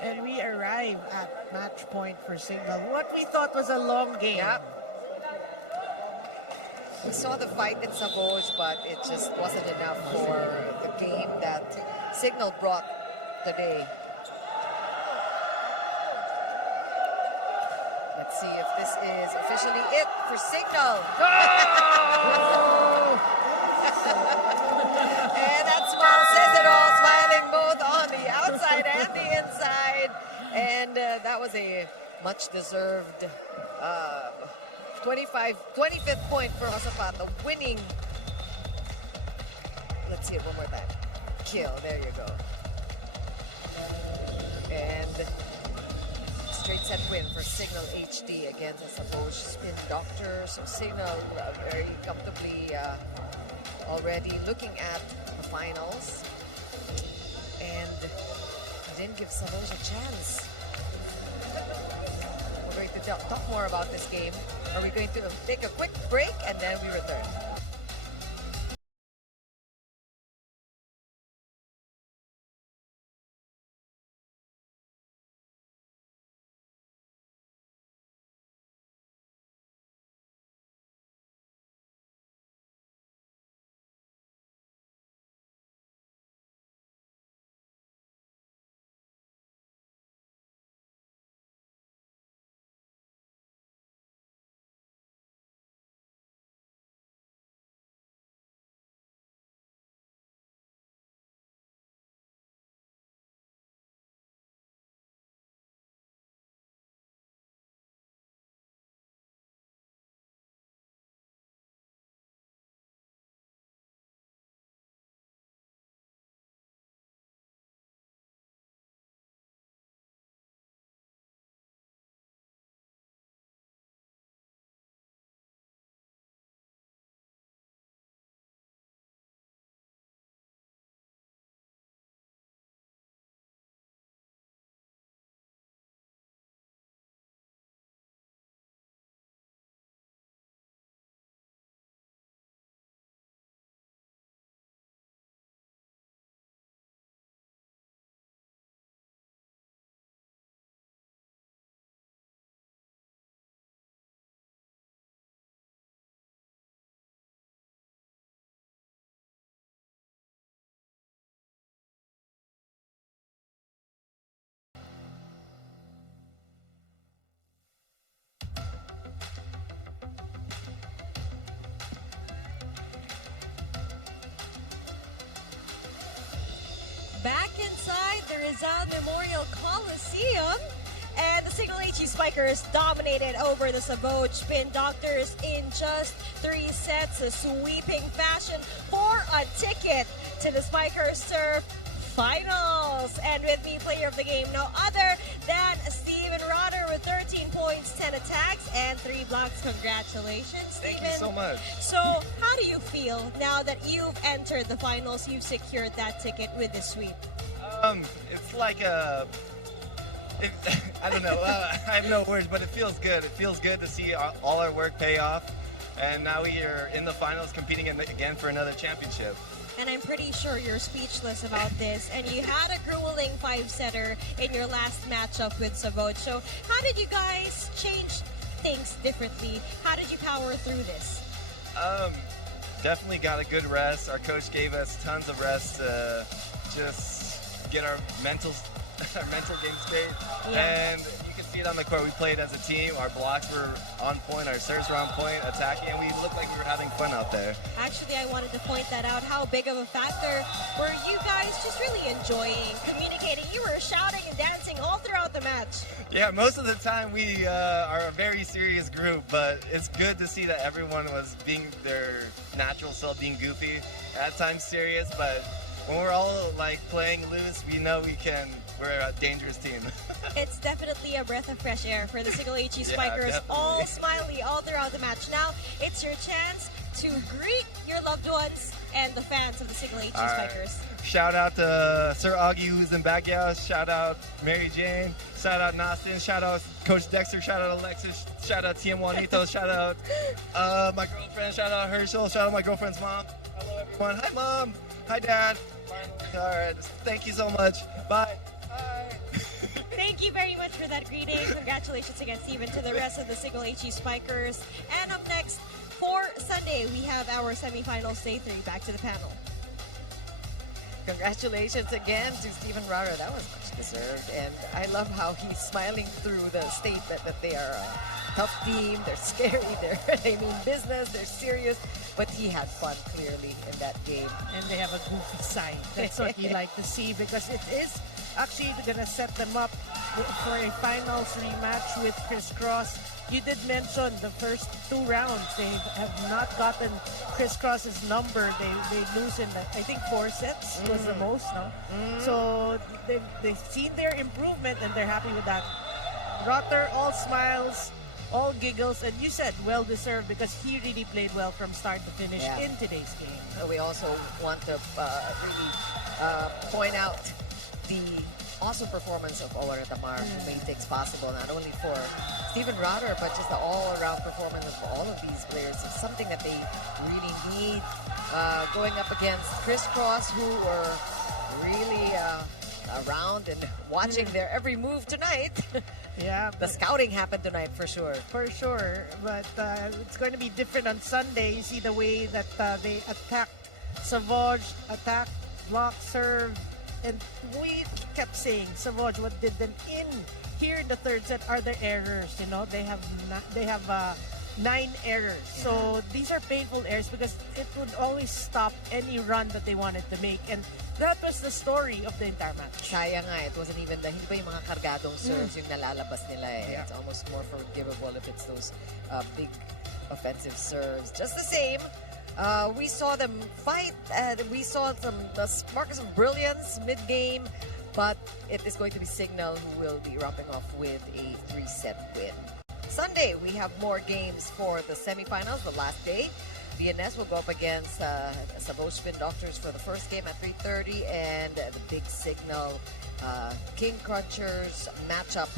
and we arrive at match point for Cignal. What we thought was a long game. Yeah. We saw the fight in Savouge, but it just wasn't enough for the game that Cignal brought today. Let's see if this is officially it for Cignal. And that smile says it all, smiling both on the outside and the inside. And that was a much-deserved 25th point for Massapato, winning. Let's see it one more time. Kill, there you go. And straight set win for Cignal HD against the Savouge Spin Doctors. So Cignal very comfortably already looking at the finals. And didn't give Savouge a chance. We're going to talk more about this game. Are we going to take a quick break and then we return? back inside the Rizal Memorial Coliseum. And the Cignal HD Spikers dominated over the Savouge Spin Doctors in just 3 sets, a sweeping fashion for a ticket to the Spikers Surf Finals. And with me, player of the game, no other than Steven Rotter with 13 points, 10 attacks, and 3 blocks. Congratulations, Steven. Thank you so much. So, how do you feel now that you've entered the finals, you've secured that ticket with this sweep? It's like I don't know. I have no words, but it feels good. It feels good to see all our work pay off, and now we are in the finals, competing again for another championship. And I'm pretty sure you're speechless about this. And you had a grueling 5-setter in your last matchup with Savouge. So how did you guys change things differently? How did you power through this? Definitely got a good rest. Our coach gave us tons of rest to just get our mental game straight. Yeah. And you can see it on the court. We played as a team. Our blocks were on point. Our serves were on point, attacking, and we looked like we were having fun out there. Actually, I wanted to point that out. How big of a factor were you guys just really enjoying, communicating? You were shouting and dancing all throughout the match. Yeah, most of the time we are a very serious group, but it's good to see that everyone was being their natural self, being goofy, at times serious, but when we're all like playing loose, we know we're a dangerous team. It's definitely a breath of fresh air for the Cignal HD Yeah, Spikers. definitely. All smiley all throughout the match. Now, it's your chance to greet your loved ones and the fans of the Cignal HD All right. Spikers. Shout out to Sir Augie, who's in Baguio. Shout out Mary Jane. Shout out Nastin. Shout out Coach Dexter. Shout out Alexis. Shout out TM Juanito. Shout out my girlfriend. Shout out Herschel. Shout out my girlfriend's mom. Hello, everyone. Hi, Mom. Hi, Dad. All right. Thank you so much. Bye. Bye. Thank you very much for that greeting. Congratulations again, Steven, to the rest of the Cignal HD Spikers. And up next, for Sunday, we have our semifinals day 3. Back to the panel. Congratulations again to Steven Rara. That was much deserved. And I love how he's smiling through the statement that they are a tough team. They're scary. They mean business. They're serious. But he had fun, clearly, in that game. And they have a goofy side. That's what you like to see, because it is actually going to set them up for a finals rematch with Chris Cross. You did mention the first 2 rounds. They have not gotten Chris Cross's number. They lose in, I think, 4 sets was the most, no? So they've seen their improvement, and they're happy with that. Rotter, all smiles, all giggles, and you said well-deserved, because he really played well from start to finish in today's game. We also want to really point out the awesome performance of Owen Tamar, who made things possible, not only for Steven Rotter, but just the all-around performance of all of these players. It's something that they really need. Going up against Chris Cross, who were really around and watching their every move tonight. Yeah, The scouting happened tonight for sure. for sure. But it's going to be different on Sunday. You see the way that they attacked Savouge, attacked, block, serve, and we kept saying, Savouge, what did them in here in the third set are the errors. You know, they have 9 errors. So these are painful errors, because it would always stop any run that they wanted to make. And that was the story of the entire match. Kaya nga, it wasn't even hindi pa yung mga kargadong serves yung nalalabas nila eh. Yeah. It's almost more forgivable if it's those big offensive serves. Just the same, we saw them fight. We saw some markers of brilliance mid-game, but it is going to be Cignal who will be wrapping off with a 3-set win. Sunday, we have more games for the semifinals, the last day. BNS will go up against Savouge Spin Doctors for the first game at 3:30, and the big Cignal King Crunchers matchup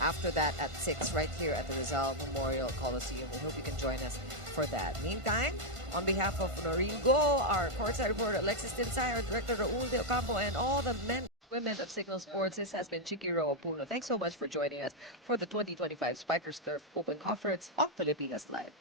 after that at 6 right here at the Rizal Memorial Coliseum. We hope you can join us for that. Meantime, on behalf of Noreen Go, our courtside reporter Alexis Tinsay, our director Raul De Ocampo, and all the men women of Cignal Sports, this has been Chikiro Opuno. Thanks so much for joining us for the 2025 Spikers Turf Open Conference on Filipinas Live.